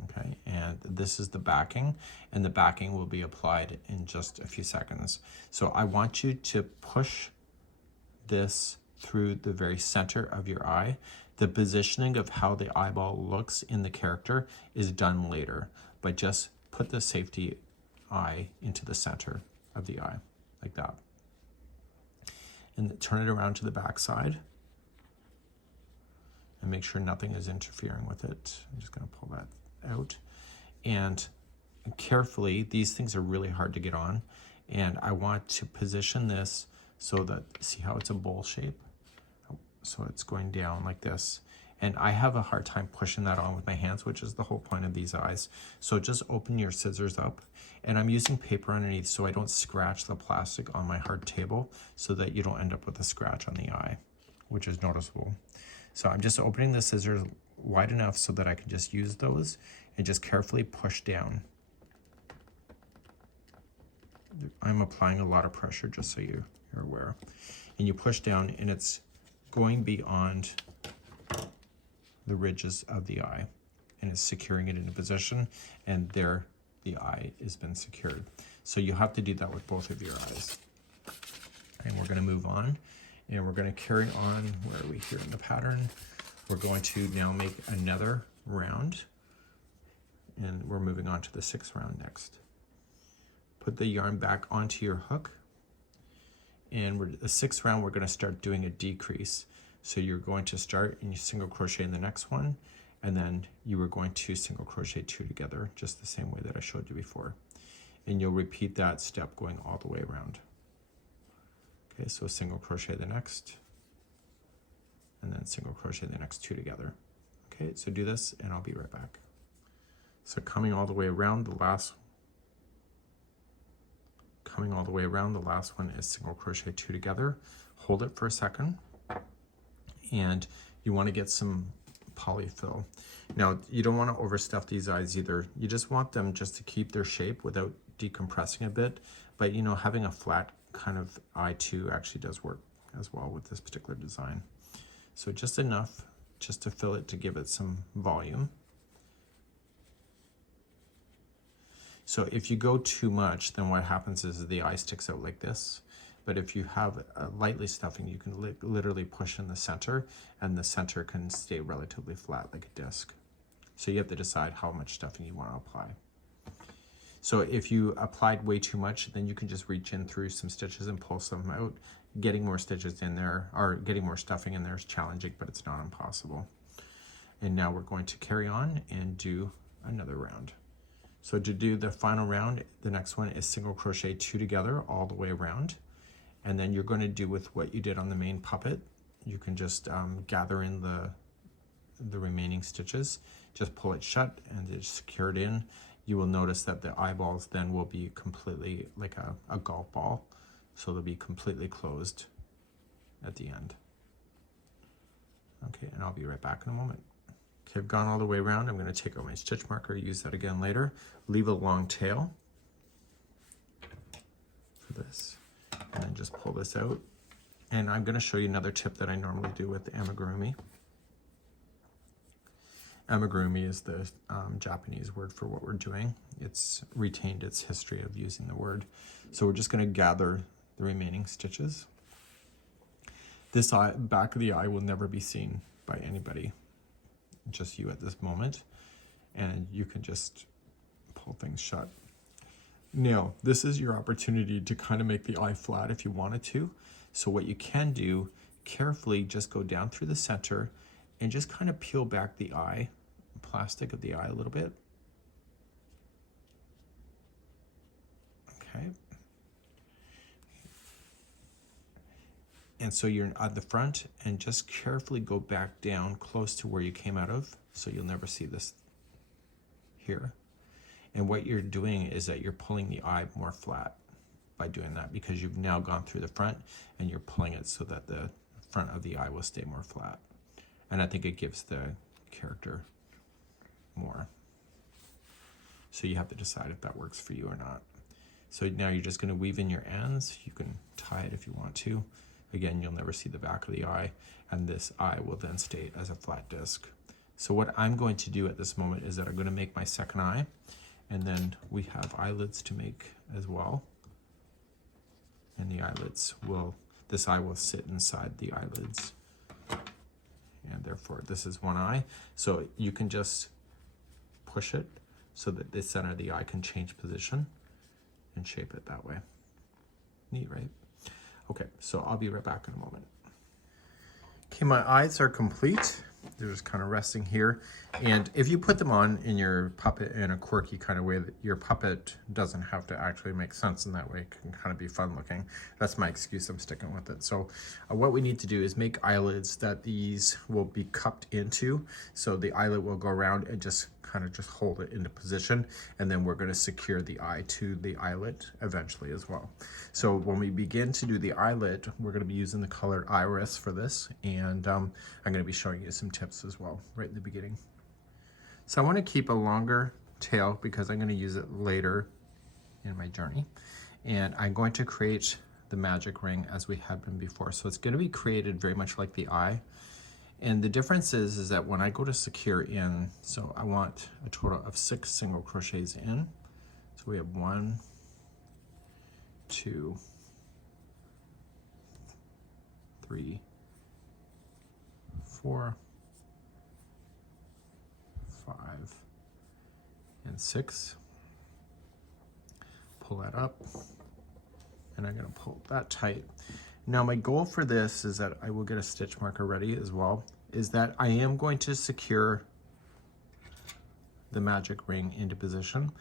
Okay, and this is the backing, and the backing will be applied in just a few seconds. So I want you to push this through the very center of your eye. The positioning of how the eyeball looks in the character is done later, but just put the safety eye into the center of the eye, like that. And turn it around to the back side. And make sure nothing is interfering with it. I'm just going to pull that out. And carefully, these things are really hard to get on. And I want to position this so that, see how it's a bowl shape? So it's going down like this. And I have a hard time pushing that on with my hands, which is the whole point of these eyes. So just open your scissors up. And I'm using paper underneath so I don't scratch the plastic on my hard table so that you don't end up with a scratch on the eye, which is noticeable. So I'm just opening the scissors wide enough so that I can just use those and just carefully push down. I'm applying a lot of pressure just so you're aware. And you push down and it's going beyond the ridges of the eye and it's securing it into position, and there the eye has been secured. So you have to do that with both of your eyes. And we're going to move on, and we're going to carry on. Where are we here in the pattern? We're going to now make another round, and we're moving on to the 6th round next. Put the yarn back onto your hook, and the 6th round we're going to start doing a decrease. So you're going to start and you single crochet in the next one, and then you were going to single crochet 2 together, just the same way that I showed you before. And you'll repeat that step going all the way around. Okay, so single crochet the next, and then single crochet the next 2 together. Okay, so do this and I'll be right back. So coming all the way around, the last one is single crochet 2 together. Hold it for a second, and you want to get some polyfill. Now, you don't want to overstuff these eyes either. You just want them just to keep their shape without decompressing a bit, but you know, having a flat kind of eye too actually does work as well with this particular design. So just enough just to fill it, to give it some volume. So if you go too much, then what happens is the eye sticks out like this. But if you have a lightly stuffing, you can literally push in the center, and the center can stay relatively flat like a disc. So you have to decide how much stuffing you want to apply. So if you applied way too much, then you can just reach in through some stitches and pull some out. Getting more stitches in there, or getting more stuffing in there, is challenging, but it's not impossible. And now we're going to carry on and do another round. So to do the final round, the next one is single crochet 2 together all the way around. And then you're going to do with what you did on the main puppet. You can just gather in the remaining stitches, just pull it shut and just secure it in. You will notice that the eyeballs then will be completely like a golf ball. So they'll be completely closed at the end. Okay, and I'll be right back in a moment. Okay, I've gone all the way around. I'm going to take out my stitch marker, use that again later. Leave a long tail for this, and then just pull this out. And I'm going to show you another tip that I normally do with amigurumi. Amigurumi is the Japanese word for what we're doing. It's retained its history of using the word. So we're just going to gather the remaining stitches. This back of the eye will never be seen by anybody, just you at this moment, and you can just pull things shut. Now, this is your opportunity to kind of make the eye flat if you wanted to. So what you can do, carefully just go down through the center and just kind of peel back the eye, plastic of the eye a little bit. Okay. And so you're at the front, and just carefully go back down close to where you came out of, so you'll never see this here. And what you're doing is that you're pulling the eye more flat by doing that, because you've now gone through the front and you're pulling it so that the front of the eye will stay more flat. And I think it gives the character more. So you have to decide if that works for you or not. So now you're just going to weave in your ends. You can tie it if you want to. Again, you'll never see the back of the eye, and this eye will then stay as a flat disc. So what I'm going to do at this moment is that I'm going to make my second eye, and then we have eyelids to make as well. And the eyelids will, this eye will sit inside the eyelids. And therefore this is one eye. So you can just push it so that the center of the eye can change position and shape it that way. Neat, right? Okay, so I'll be right back in a moment. Okay, my eyes are complete. They're just kind of resting here. And if you put them on in your puppet in a quirky kind of way, that your puppet doesn't have to actually make sense in that way, it can kind of be fun looking. That's my excuse, I'm sticking with it. So what we need to do is make eyelids that these will be cupped into. So the eyelid will go around and just kind of just hold it into position. And then we're going to secure the eye to the eyelid eventually as well. So when we begin to do the eyelid, we're going to be using the color Iris for this. And I'm going to be showing you some tips as well right in the beginning. So I want to keep a longer tail because I'm going to use it later in my journey. And I'm going to create the magic ring as we had been before. So it's going to be created very much like the eye. And the difference is that when I go to secure in, so I want a total of 6 single crochets in. So we have 1, 2, 3, 4, 5, and 6. Pull that up, and I'm going to pull that tight. Now my goal for this is that I will get a stitch marker ready as well, is that I am going to secure the magic ring into position.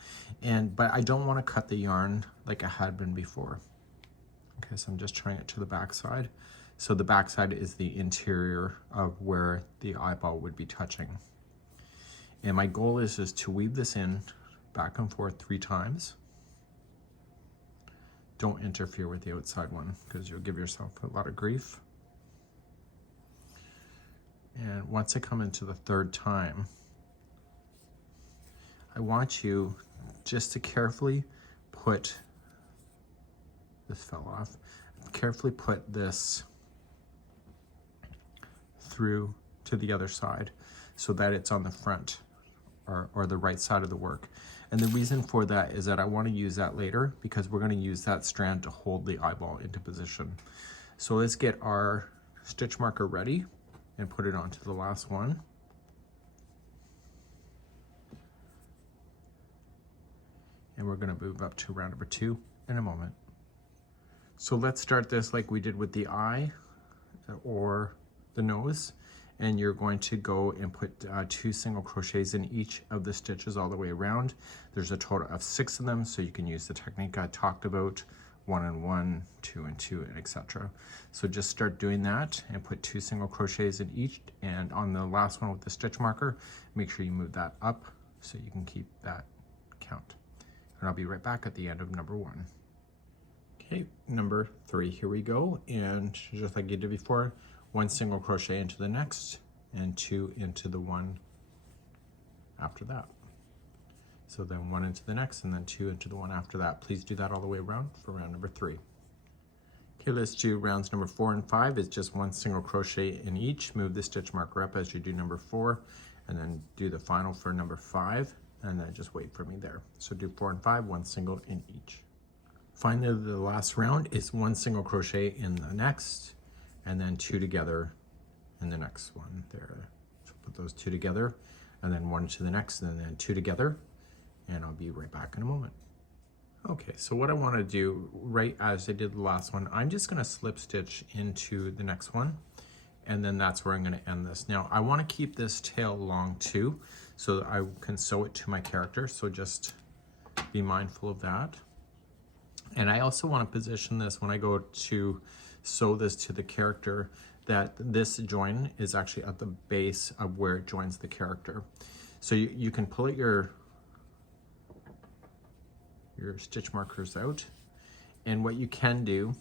But I don't want to cut the yarn like I had been before. Okay, so I'm just trying it to the back side. So the back side is the interior of where the eyeball would be touching. And my goal is to weave this in back and forth 3 times. Don't interfere with the outside one because you'll give yourself a lot of grief. And once I come into the 3rd time, I want you just to carefully put, this fell off, carefully put this through to the other side so that it's on the front or the right side of the work. And the reason for that is that I want to use that later because we're going to use that strand to hold the eyeball into position. So let's get our stitch marker ready and put it onto the last one. And we're going to move up to round number 2 in a moment. So let's start this like we did with the eye or the nose, and you're going to go and put 2 single crochets in each of the stitches all the way around. There's a total of 6 of them, so you can use the technique I talked about, 1 and 1, 2 and 2, and etc. So just start doing that and put 2 single crochets in each, and on the last one with the stitch marker, make sure you move that up so you can keep that count. And I'll be right back at the end of number 1. Okay, number 3, here we go. And just like you did before, 1 single crochet into the next and 2 into the one after that. So then 1 into the next and then 2 into the one after that. Please do that all the way around for round number 3. Okay, let's do rounds number 4 and 5. It's just 1 single crochet in each. Move the stitch marker up as you do number 4 and then do the final for number 5 and then just wait for me there. So do 4 and 5, 1 single in each. Finally, the last round is 1 single crochet in the next and then 2 together in the next one there. So put those 2 together and then 1 to the next and then 2 together, and I'll be right back in a moment. Okay, so what I want to do, right as I did the last one, I'm just going to slip stitch into the next one, and then that's where I'm going to end this. Now I want to keep this tail long too, so that I can sew it to my character, so just be mindful of that. And I also want to position this when I go to sew this to the character, that this join is actually at the base of where it joins the character. So you can pull it your stitch markers out, and what you can do,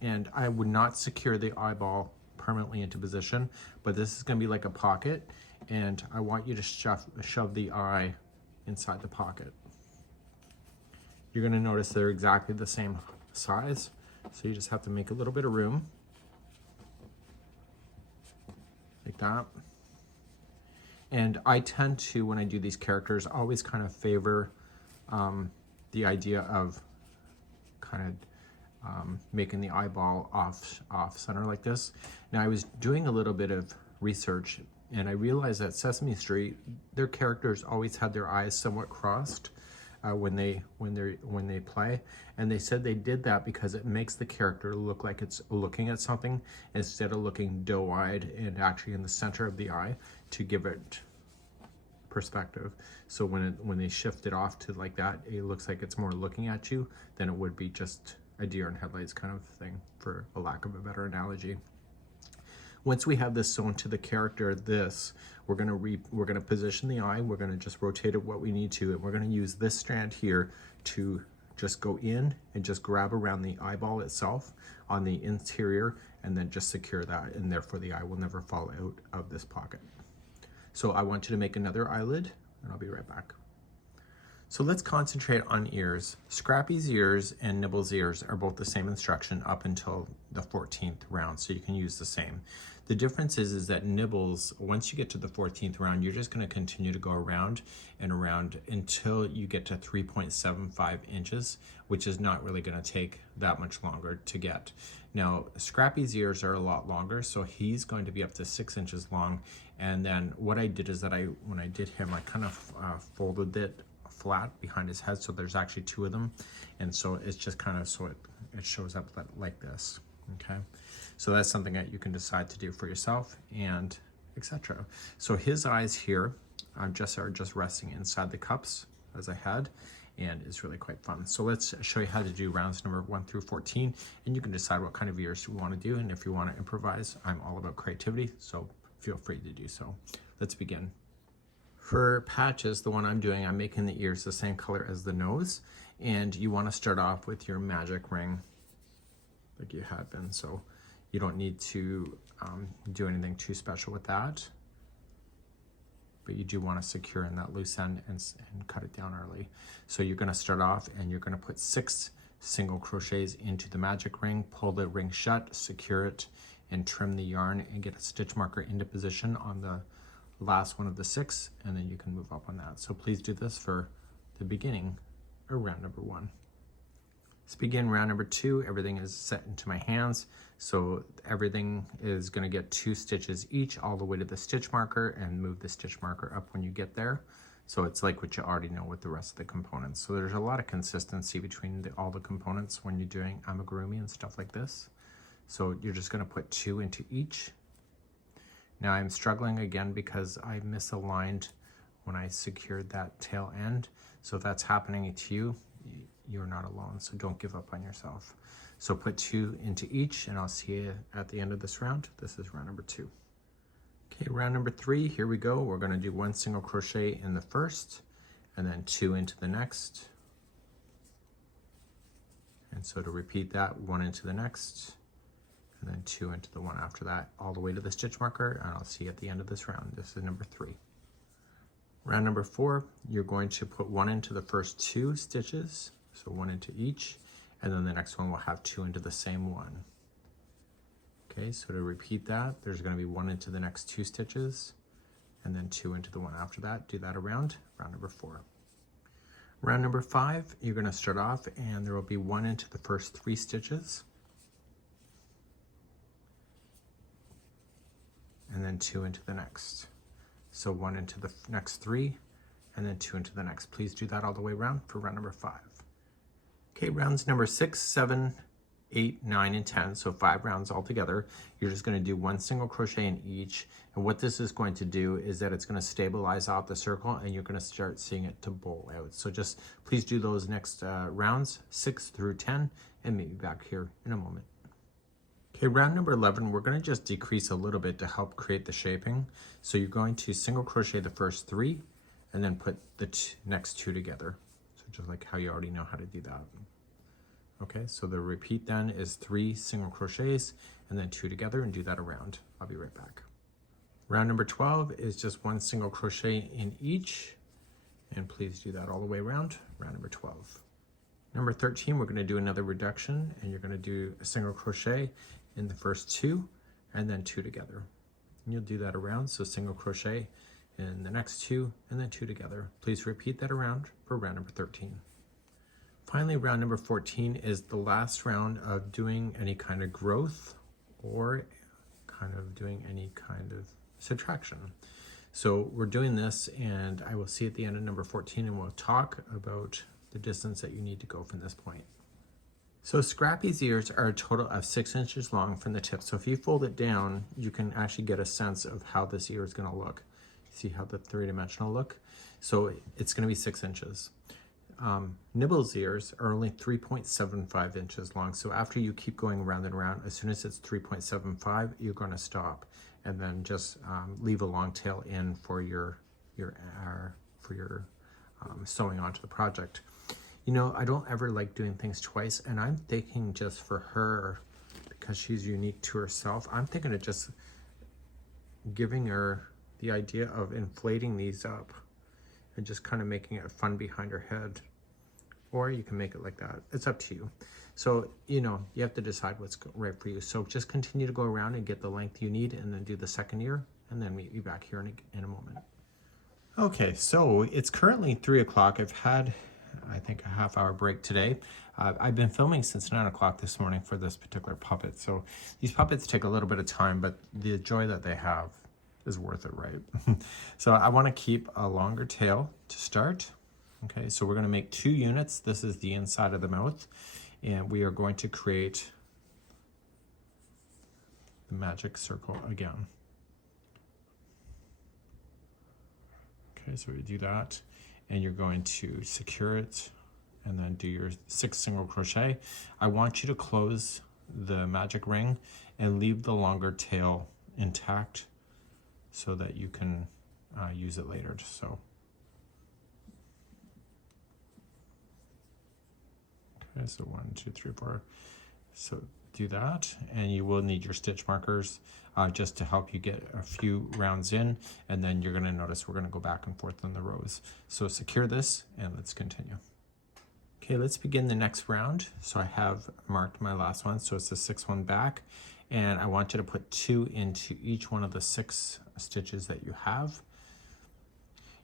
and I would not secure the eyeball permanently into position, but this is going to be like a pocket, and I want you to shove the eye inside the pocket. You're going to notice they're exactly the same size, so you just have to make a little bit of room like that. And I tend to, when I do these characters, always kind of favor the idea of kind of making the eyeball off center like this. Now I was doing a little bit of research, and I realized that Sesame Street, their characters always had their eyes somewhat crossed when they play, and they said they did that because it makes the character look like it's looking at something instead of looking doe-eyed and actually in the center of the eye, to give it perspective. So when they shift it off to like that, it looks like it's more looking at you than it would be just a deer in headlights kind of thing, for a lack of a better analogy. Once we have this sewn to the character, we're gonna position the eye, we're gonna just rotate it what we need to, and we're gonna use this strand here to just go in and just grab around the eyeball itself on the interior, and then just secure that, and therefore the eye will never fall out of this pocket. So I want you to make another eyelid, and I'll be right back. So let's concentrate on ears. Scrappy's ears and Nibbles' ears are both the same instruction up until the 14th round, so you can use the same. The difference is that Nibbles, once you get to the 14th round, you're just going to continue to go around and around until you get to 3.75 inches, which is not really going to take that much longer to get. Now, Scrappy's ears are a lot longer, so he's going to be up to 6 inches long. And then what I did is that when I did him, I kind of folded it flat behind his head, so there's actually 2 of them, and so it's just kind of so it shows up like this. Okay, so that's something that you can decide to do for yourself, and etc. So his eyes here, are just resting inside the cups as I had, and it's really quite fun. So let's show you how to do rounds number 1 through 14, and you can decide what kind of ears you want to do, and if you want to improvise, I'm all about creativity, so feel free to do so. Let's begin. For patches, the one I'm doing, I'm making the ears the same color as the nose, and you want to start off with your magic ring like you had been, so you don't need to do anything too special with that, but you do want to secure in that loose end and cut it down early. So you're going to start off and you're going to put 6 single crochets into the magic ring, pull the ring shut, secure it, and trim the yarn and get a stitch marker into position on the last one of the 6, and then you can move up on that. So please do this for the beginning or round number 1. Let's begin round number 2. Everything is set into my hands, so everything is going to get 2 stitches each all the way to the stitch marker, and move the stitch marker up when you get there. So it's like what you already know with the rest of the components. So there's a lot of consistency between all the components when you're doing amigurumi and stuff like this. So you're just going to put 2 into each. Now I'm struggling again because I misaligned when I secured that tail end. So if that's happening to you, you're not alone, so don't give up on yourself. So put 2 into each, and I'll see you at the end of this round. This is round number 2. Okay, round number 3, here we go. We're going to do 1 single crochet in the first, and then 2 into the next. And so to repeat that, 1 into the next, and then 2 into the one after that, all the way to the stitch marker, and I'll see you at the end of this round. This is number 3. Round number 4, you're going to put 1 into the first 2 stitches, so 1 into each, and then the next one will have 2 into the same one. Okay, so to repeat that, there's going to be 1 into the next 2 stitches, and then 2 into the one after that. Do that around round number 4. Round number 5, you're going to start off, and there will be 1 into the first 3 stitches, and then 2 into the next. So 1 into the next 3, and then 2 into the next. Please do that all the way around for round number 5. Okay, rounds number 6, 7, 8, 9, and 10, so 5 rounds altogether. You're just going to do 1 single crochet in each, and what this is going to do is that it's going to stabilize out the circle, and you're going to start seeing it to bowl out. So just please do those next rounds, 6 through 10, and meet me back here in a moment. Okay, round number 11, we're going to just decrease a little bit to help create the shaping. So you're going to single crochet the first 3, and then put the next 2 together. So just like how you already know how to do that. Okay, so the repeat then is 3 single crochets and then 2 together, and do that around. I'll be right back. Round number 12 is just 1 single crochet in each, and please do that all the way around, round number 12. Number 13, we're going to do another reduction, and you're going to do a single crochet in the first 2 and then 2 together. And you'll do that around, so single crochet in the next 2 and then 2 together. Please repeat that around for round number 13. Finally, round number 14 is the last round of doing any kind of growth or kind of doing any kind of subtraction. So we're doing this, and I will see at the end of number 14, and we'll talk about the distance that you need to go from this point. So Scrappy's ears are a total of 6 inches long from the tip. So if you fold it down, you can actually get a sense of how this ear is going to look. See how the 3-dimensional look? So it's going to be 6 inches. Nibbles' ears are only 3.75 inches long. So after you keep going round and round, as soon as it's 3.75, you're going to stop, and then just leave a long tail in for your sewing onto the project. You know, I don't ever like doing things twice, and I'm thinking just for her, because she's unique to herself, I'm thinking of just giving her the idea of inflating these up and just kind of making it fun behind her head. Or you can make it like that. It's up to you. So, you know, you have to decide what's right for you. So just continue to go around and get the length you need, and then do the second ear, and then meet you back here in a moment. Okay, so it's currently 3 o'clock. I've had, I think, a half-hour break today. I've been filming since 9 o'clock this morning for this particular puppet. So these puppets take a little bit of time, but the joy that they have is worth it, right? So I want to keep a longer tail to start. Okay, so we're going to make 2 units. This is the inside of the mouth, and we are going to create the magic circle again. Okay, so we do that, and you're going to secure it and then do your 6 single crochet. I want you to close the magic ring and leave the longer tail intact so that you can use it later. So okay, so 1, 2, 3, 4. So do that, and you will need your stitch markers just to help you get a few rounds in, and then you're going to notice we're going to go back and forth on the rows. So secure this and let's continue. Okay, let's begin the next round. So I have marked my last one, so it's the 6th one back, and I want you to put 2 into each one of the 6 stitches that you have.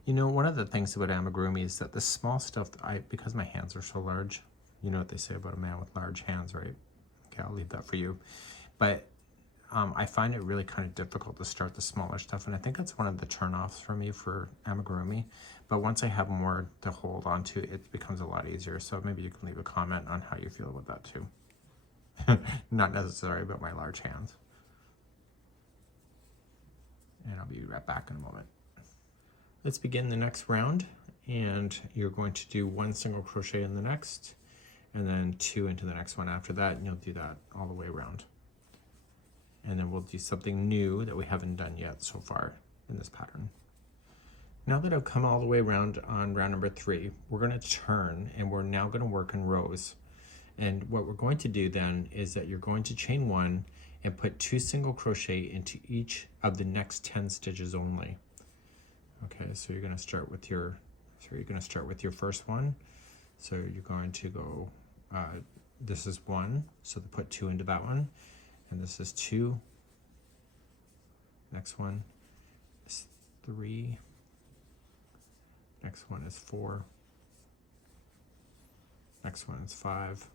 You know, one of the things about amigurumi is that the small stuff, because my hands are so large, you know what they say about a man with large hands, right? Okay, I'll leave that for you. But I find it really kind of difficult to start the smaller stuff, and I think that's one of the turnoffs for me for amigurumi. But once I have more to hold on to, it becomes a lot easier. So maybe you can leave a comment on how you feel about that too. Not necessarily about my large hands. And I'll be right back in a moment. Let's begin the next round, and you're going to do 1 single crochet in the next, and then 2 into the next one after that, and you'll do that all the way around. And then we'll do something new that we haven't done yet so far in this pattern. Now that I've come all the way around on round number 3, we're going to turn, and we're now going to work in rows. And what we're going to do then is that you're going to chain 1 and put 2 single crochet into each of the next 10 stitches only. Okay, so you're going to start with your first one. So you're going to go, this is 1, so to put 2 into that one, and this is 2. Next one is 3. Next one is 4. Next one is 5.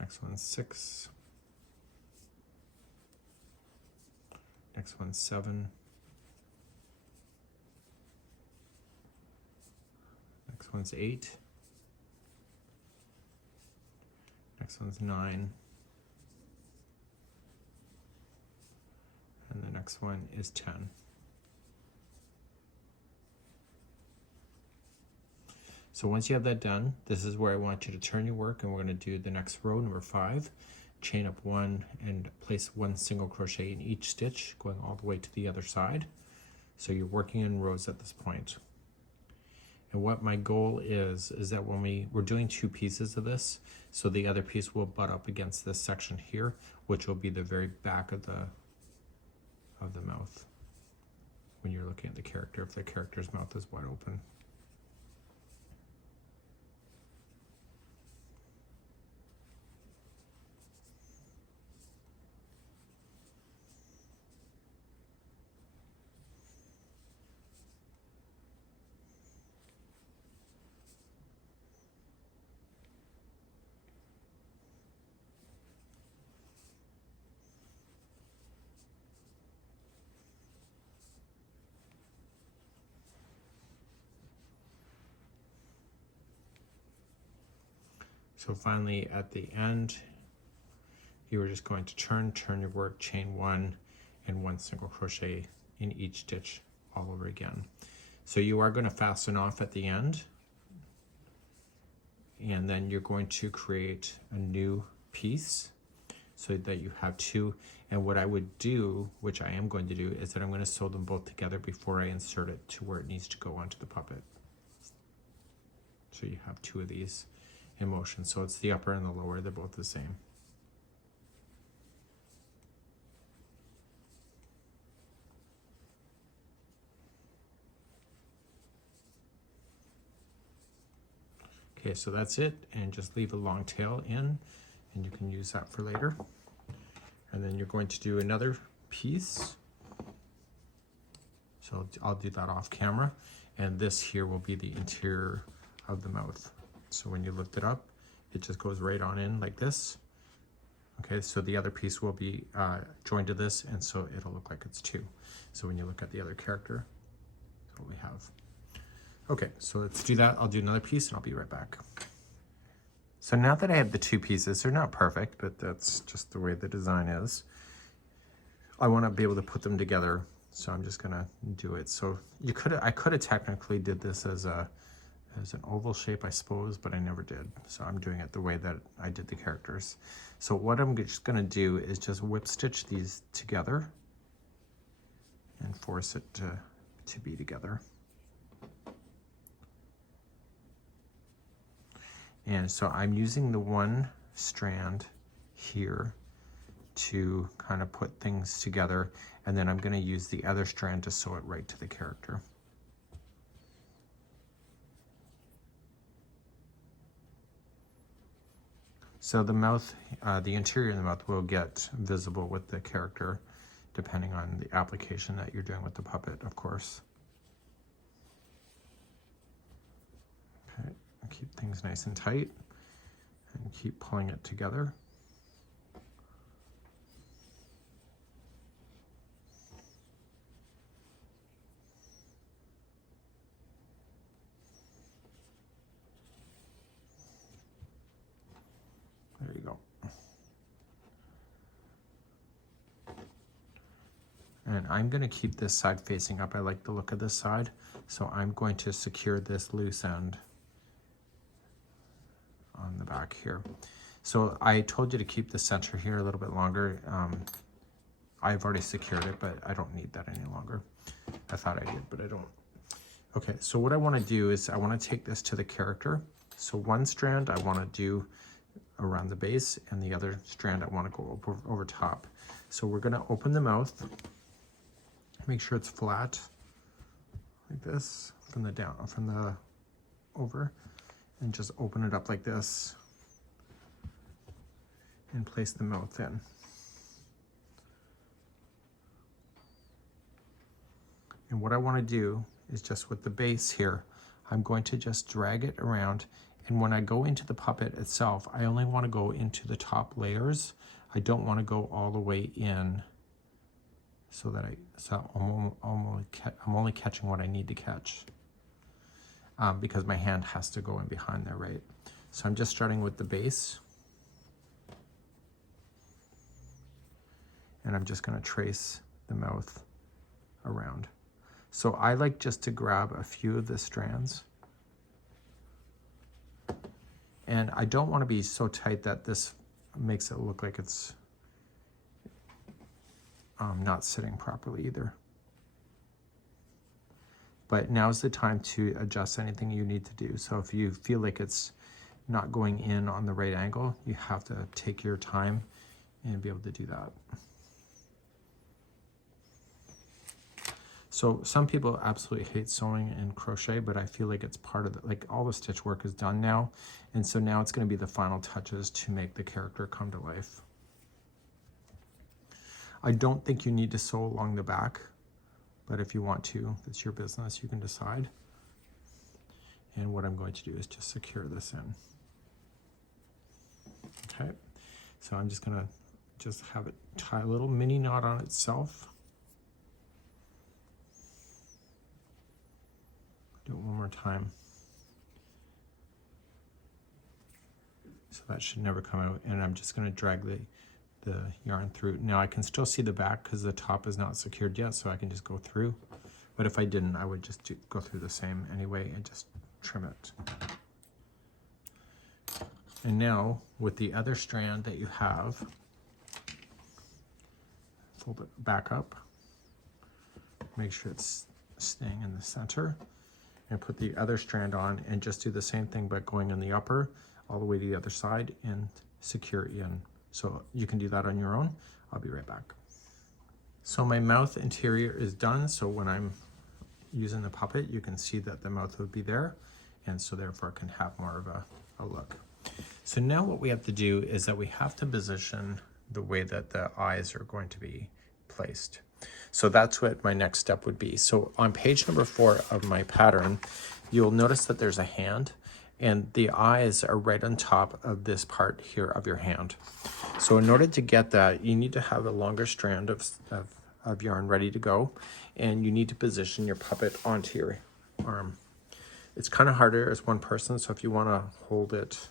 Next one is 6. Next one's 7. Next one's 8. Next one's 9. And the next one is 10. So once you have that done, this is where I want you to turn your work, and we're going to do the next row, number 5. Chain up 1 and place 1 single crochet in each stitch, going all the way to the other side. So you're working in rows at this point. And what my goal is that when we're doing 2 pieces of this, so the other piece will butt up against this section here, which will be the very back of the mouth when you're looking at the character, if the character's mouth is wide open. So finally at the end, you are just going to turn your work, chain 1 and 1 single crochet in each stitch all over again. So you are going to fasten off at the end, and then you're going to create a new piece so that you have 2. And what I would do, which I am going to do, is that I'm going to sew them both together before I insert it to where it needs to go onto the puppet. So you have 2 of these in motion. So it's the upper and the lower, they're both the same. Okay, so that's it, and just leave a long tail in, and you can use that for later. And then you're going to do another piece. So I'll do that off camera, and this here will be the interior of the mouth. So when you lift it up, it just goes right on in like this. Okay, so the other piece will be joined to this, and so it'll look like it's 2. So when you look at the other character, that's what we have. Okay, so let's do that. I'll do another piece and I'll be right back. So now that I have the 2 pieces, they're not perfect, but that's just the way the design is. I want to be able to put them together So I'm just gonna do it. So I could have technically did this as an oval shape, I suppose, but I never did. So I'm doing it the way that I did the characters. So what I'm just gonna do is just whip stitch these together and force it to be together. And so I'm using the one strand here to kind of put things together, and then I'm going to use the other strand to sew it right to the character. So the mouth, the interior of the mouth will get visible with the character depending on the application that you're doing with the puppet, of course. Okay, keep things nice and tight and keep pulling it together. There you go. And I'm going to keep this side facing up. I like the look of this side. So I'm going to secure this loose end on the back here. So I told you to keep the center here a little bit longer. I've already secured it, but I don't need that any longer. I thought I did, but I don't. Okay, so what I want to do is I want to take this to the character. So one strand I want to do around the base, and the other strand I want to go over top. So we're going to open the mouth, make sure it's flat like this from the over, and just open it up like this and place the mouth in. And what I want to do is just with the base here, I'm going to just drag it around. And when I go into the puppet itself, I only want to go into the top layers. I don't want to go all the way in so that I'm only catching what I need to catch because my hand has to go in behind there, right? So I'm just starting with the base. And I'm just going to trace the mouth around. So I like just to grab a few of the strands. And I don't want to be so tight that this makes it look like it's not sitting properly either. But now's the time to adjust anything you need to do. So if you feel like it's not going in on the right angle, you have to take your time and be able to do that. So some people absolutely hate sewing and crochet, but I feel like it's part of like all the stitch work is done now. And so now it's going to be the final touches to make the character come to life. I don't think you need to sew along the back, but if you want to, it's your business, you can decide. And what I'm going to do is just secure this in. Okay, so I'm just going to have it tie a little mini knot on itself. Do it one more time. So that should never come out. And I'm just going to drag the yarn through. Now I can still see the back because the top is not secured yet, so I can just go through. But if I didn't, I would just go through the same anyway and just trim it. And now with the other strand that you have, fold it back up, make sure it's staying in the center, and put the other strand on and just do the same thing but going in the upper all the way to the other side and secure in. So you can do that on your own. I'll be right back. So my mouth interior is done. So when I'm using the puppet, you can see that the mouth would be there. And so therefore it can have more of a look. So now what we have to do is that we have to position the way that the eyes are going to be placed. So that's what my next step would be. So on page number 4 of my pattern, you'll notice that there's a hand and the eyes are right on top of this part here of your hand. So in order to get that, you need to have a longer strand of yarn ready to go, and you need to position your puppet onto your arm. It's kind of harder as one person, so if you want to hold it,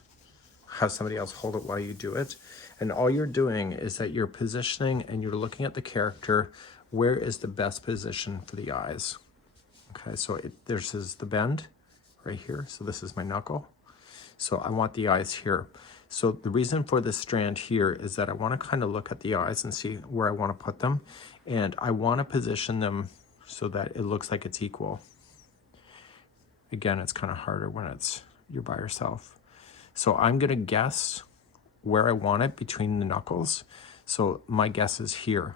have somebody else hold it while you do it. And all you're doing is that you're positioning and you're looking at the character where is the best position for the eyes. Okay, so this is the bend right here. So this is my knuckle. So I want the eyes here. So the reason for this strand here is that I want to kind of look at the eyes and see where I want to put them. And I want to position them so that it looks like it's equal. Again, it's kind of harder when you're by yourself. So I'm going to guess where I want it between the knuckles. So my guess is here.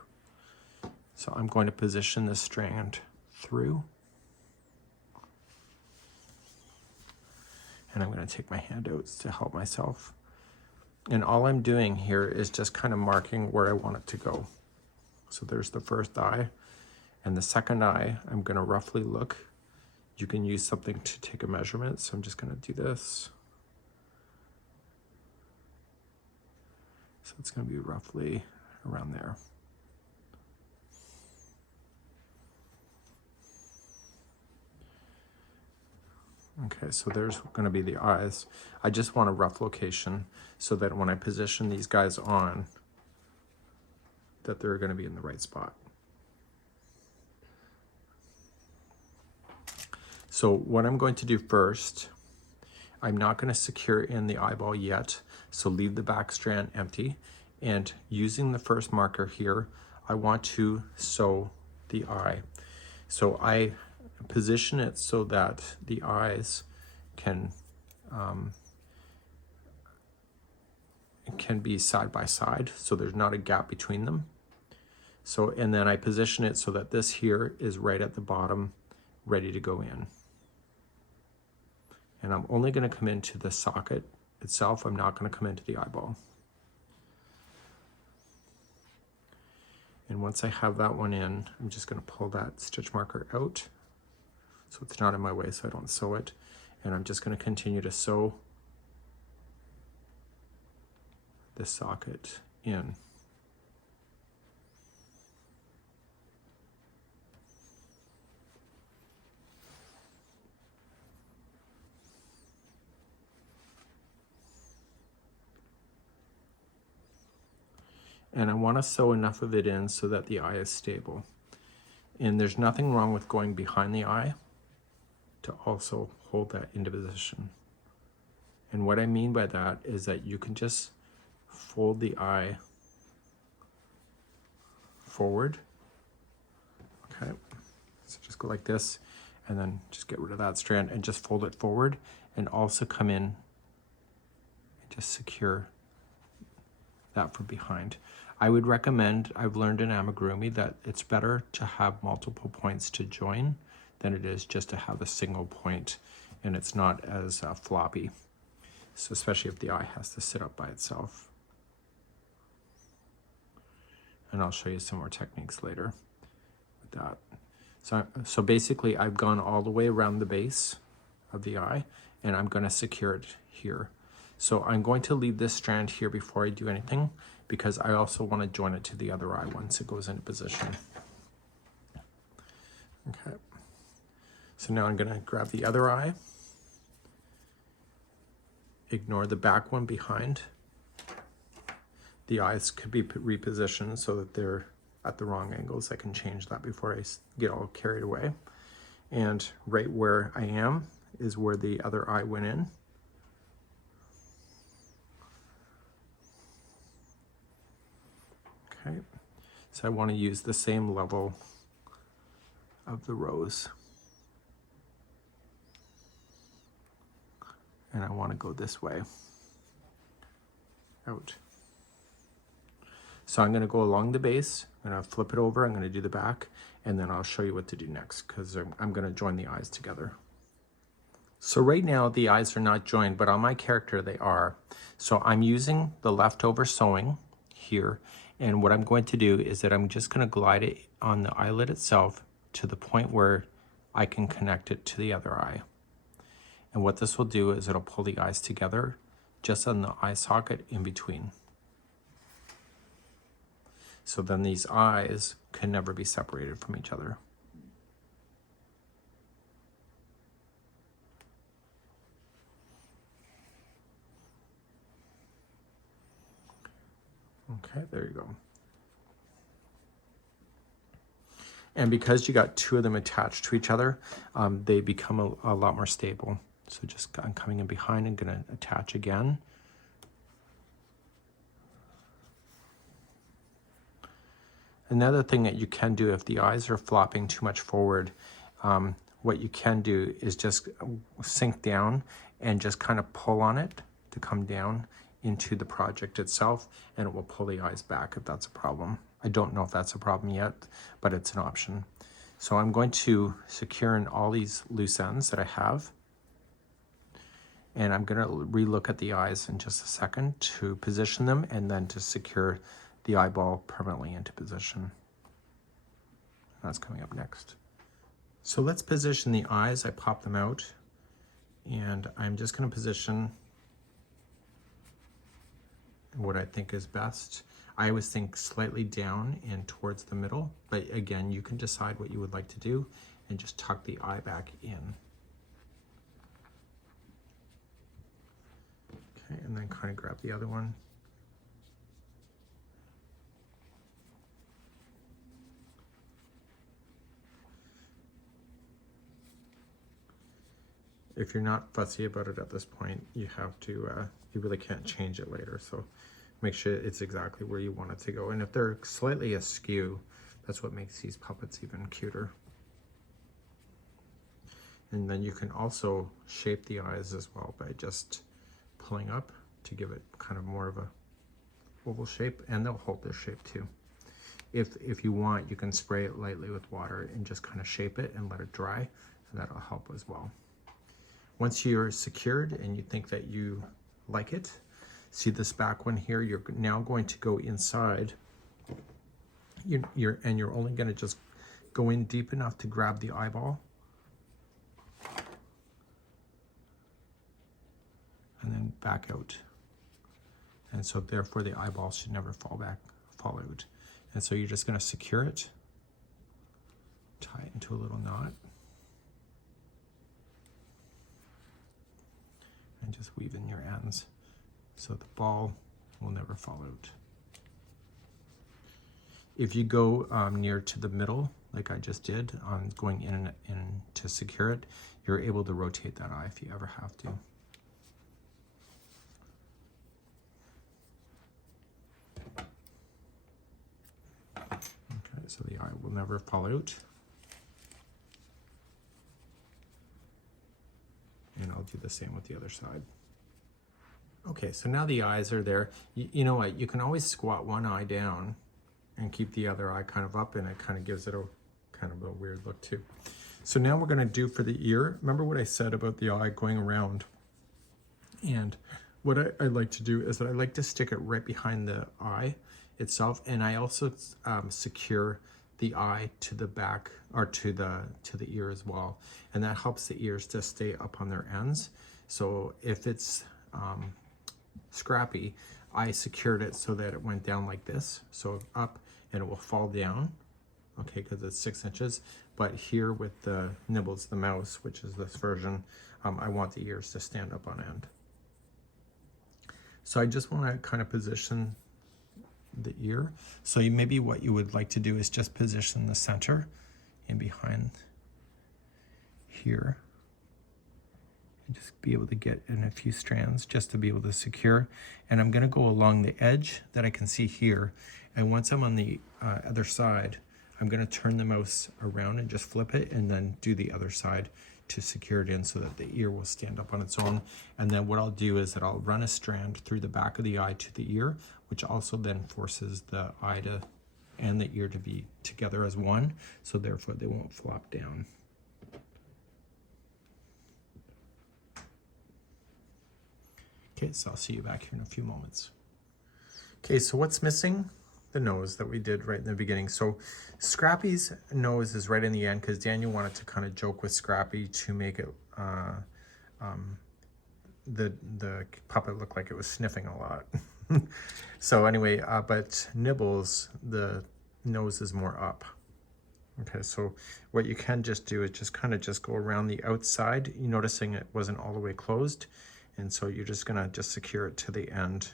So I'm going to position this strand through. And I'm going to take my hand out to help myself. And all I'm doing here is just kind of marking where I want it to go. So there's the first eye. And the second eye, I'm going to roughly look. You can use something to take a measurement. So I'm just going to do this. So it's going to be roughly around there. Okay, so there's going to be the eyes. I just want a rough location so that when I position these guys on, that they're going to be in the right spot. So what I'm going to do first, I'm not going to secure in the eyeball yet, so leave the back strand empty. And using the first marker here, I want to sew the eye. So I position it so that the eyes can be side by side, so there's not a gap between them. So, and then I position it so that this here is right at the bottom, ready to go in. And I'm only going to come into the socket itself. I'm not going to come into the eyeball. And once I have that one in, I'm just going to pull that stitch marker out so it's not in my way, so I don't sew it. And I'm just going to continue to sew this socket in. And I want to sew enough of it in so that the eye is stable. And there's nothing wrong with going behind the eye to also hold that into position. And what I mean by that is that you can just fold the eye forward. Okay, so just go like this and then just get rid of that strand and just fold it forward, and also come in and just secure that from behind. I would recommend, I've learned in amigurumi that it's better to have multiple points to join than it is just to have a single point, and it's not as floppy. So especially if the eye has to sit up by itself. And I'll show you some more techniques later with that. So basically I've gone all the way around the base of the eye, and I'm going to secure it here. So I'm going to leave this strand here before I do anything, because I also want to join it to the other eye once it goes into position. Okay. So now I'm going to grab the other eye. Ignore the back one behind. The eyes could be repositioned so that they're at the wrong angles. I can change that before I get all carried away. And right where I am is where the other eye went in. Okay, so I want to use the same level of the rows. And I want to go this way, out. So I'm going to go along the base, I'm going to flip it over, I'm going to do the back, and then I'll show you what to do next, because I'm going to join the eyes together. So right now the eyes are not joined, but on my character they are. So I'm using the leftover sewing here, and what I'm going to do is that I'm just going to glide it on the eyelid itself to the point where I can connect it to the other eye. And what this will do is it'll pull the eyes together just on the eye socket in between. So then these eyes can never be separated from each other. Okay, there you go. And because you got two of them attached to each other, they become a lot more stable. So just I'm coming in behind and gonna attach again. Another thing that you can do if the eyes are flopping too much forward, what you can do is just sink down and just kind of pull on it to come down into the project itself, and it will pull the eyes back if that's a problem. I don't know if that's a problem yet, but it's an option. So I'm going to secure in all these loose ends that I have, and I'm going to relook at the eyes in just a second to position them and then to secure the eyeball permanently into position. That's coming up next. So let's position the eyes. I pop them out, and I'm just going to position what I think is best. I always think slightly down and towards the middle, but again, you can decide what you would like to do and just tuck the eye back in. Okay, and then kind of grab the other one. If you're not fussy about it at this point, you have to, you really can't change it later. So make sure it's exactly where you want it to go. And if they're slightly askew, that's what makes these puppets even cuter. And then you can also shape the eyes as well by just pulling up to give it kind of more of a oval shape, and they'll hold their shape too. If you want, you can spray it lightly with water and just kind of shape it and let it dry, and that'll help as well. Once you're secured and you think that you like it, see this back one here, you're now going to go inside. You're only going to just go in deep enough to grab the eyeball. And then back out. And so therefore the eyeball should never fall out. And so you're just going to secure it, tie it into a little knot, and just weave in your ends so the ball will never fall out. If you go near to the middle, like I just did, going in and to secure it, you're able to rotate that eye if you ever have to. Okay, so the eye will never fall out. And I'll do the same with the other side. Okay, so now the eyes are there. You know what, you can always squat one eye down and keep the other eye kind of up, and it kind of gives it a kind of a weird look too. So now we're gonna do for the ear. Remember what I said about the eye going around? And what I like to do is that I like to stick it right behind the eye itself, and I also secure the eye to the back, or to the ear as well, and that helps the ears to stay up on their ends. So if it's Scrappy, I secured it so that it went down like this, so up, and it will fall down, okay, because it's 6 inches. But here with the Nibbles, the mouse, which is this version, I want the ears to stand up on end. So I just want to kind of position the ear. So maybe what you would like to do is just position the center and behind here, and just be able to get in a few strands just to be able to secure. And I'm going to go along the edge that I can see here, and once I'm on the other side, I'm going to turn the mouse around and just flip it, and then do the other side to secure it in so that the ear will stand up on its own. And then what I'll do is that I'll run a strand through the back of the eye to the ear, which also then forces the eye to and the ear to be together as one, so therefore they won't flop down. Okay, so I'll see you back here in a few moments. Okay, so what's missing? The nose that we did right in the beginning. So Scrappy's nose is right in the end, because Daniel wanted to kind of joke with Scrappy to make it the puppet look like it was sniffing a lot. So anyway, but Nibbles, the nose is more up. Okay, so what you can just do is just kind of just go around the outside. You're noticing it wasn't all the way closed, and so you're just gonna just secure it to the end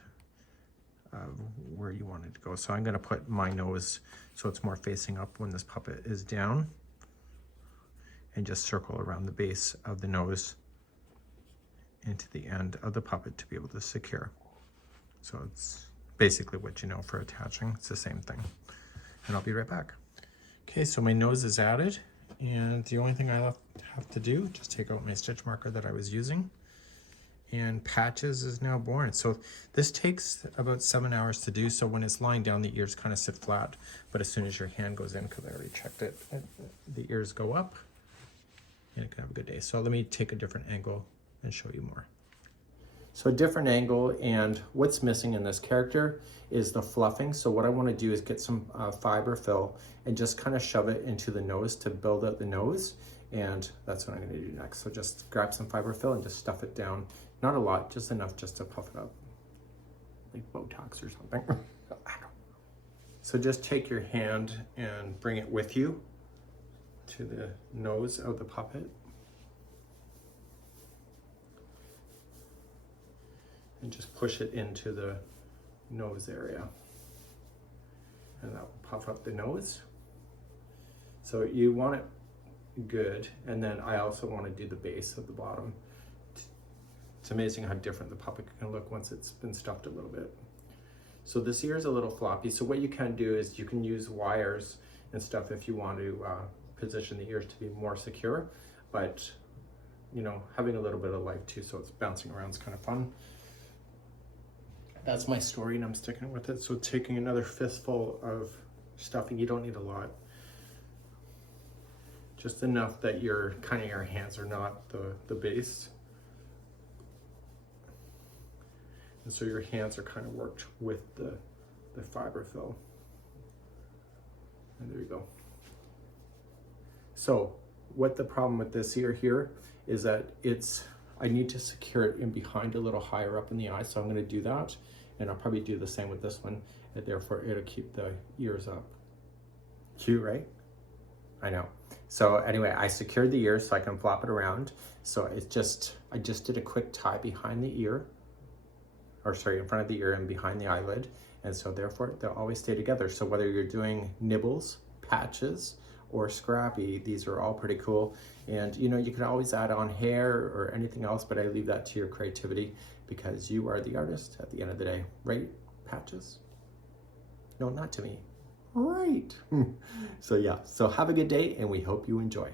of where you want it to go. So I'm going to put my nose so it's more facing up when this puppet is down, and just circle around the base of the nose into the end of the puppet to be able to secure. So it's basically what you know for attaching. It's the same thing. And I'll be right back. Okay, so my nose is added, and the only thing I have to do, just take out my stitch marker that I was using, and Patches is now born. So this takes about 7 hours to do. So when it's lying down, the ears kind of sit flat, but as soon as your hand goes in, because I already checked it, the ears go up, and it can have a good day. So let me take a different angle and show you more. So a different angle, and what's missing in this character is the fluffing. So what I want to do is get some fiber fill and just kind of shove it into the nose to build out the nose, and that's what I'm going to do next. So just grab some fiber fill and just stuff it down. Not a lot, just enough just to puff it up, like Botox or something. So just take your hand and bring it with you to the nose of the puppet. And just push it into the nose area. And that will puff up the nose. So you want it good. And then I also want to do the base of the bottom. It's amazing how different the puppet can look once it's been stuffed a little bit. So this ear is a little floppy. So what you can do is you can use wires and stuff if you want to position the ears to be more secure. But, you know, having a little bit of life too, so it's bouncing around is kind of fun. That's my story, and I'm sticking with it. So taking another fistful of stuffing, you don't need a lot. Just enough that your hands are not the base. And so your hands are kind of worked with the fiber fill. And there you go. So what the problem with this ear here is that I need to secure it in behind a little higher up in the eye, so I'm going to do that, and I'll probably do the same with this one, and therefore it'll keep the ears up. Cute, right? I know. So anyway, I secured the ear so I can flop it around. So I just did a quick tie behind the ear, or sorry, in front of the ear and behind the eyelid, and so therefore they'll always stay together. So whether you're doing Nibbles, Patches, or Scrappy, these are all pretty cool. And you know, you can always add on hair or anything else, but I leave that to your creativity because you are the artist at the end of the day, right? Patches? No, not to me. Right. So yeah, so have a good day and we hope you enjoy.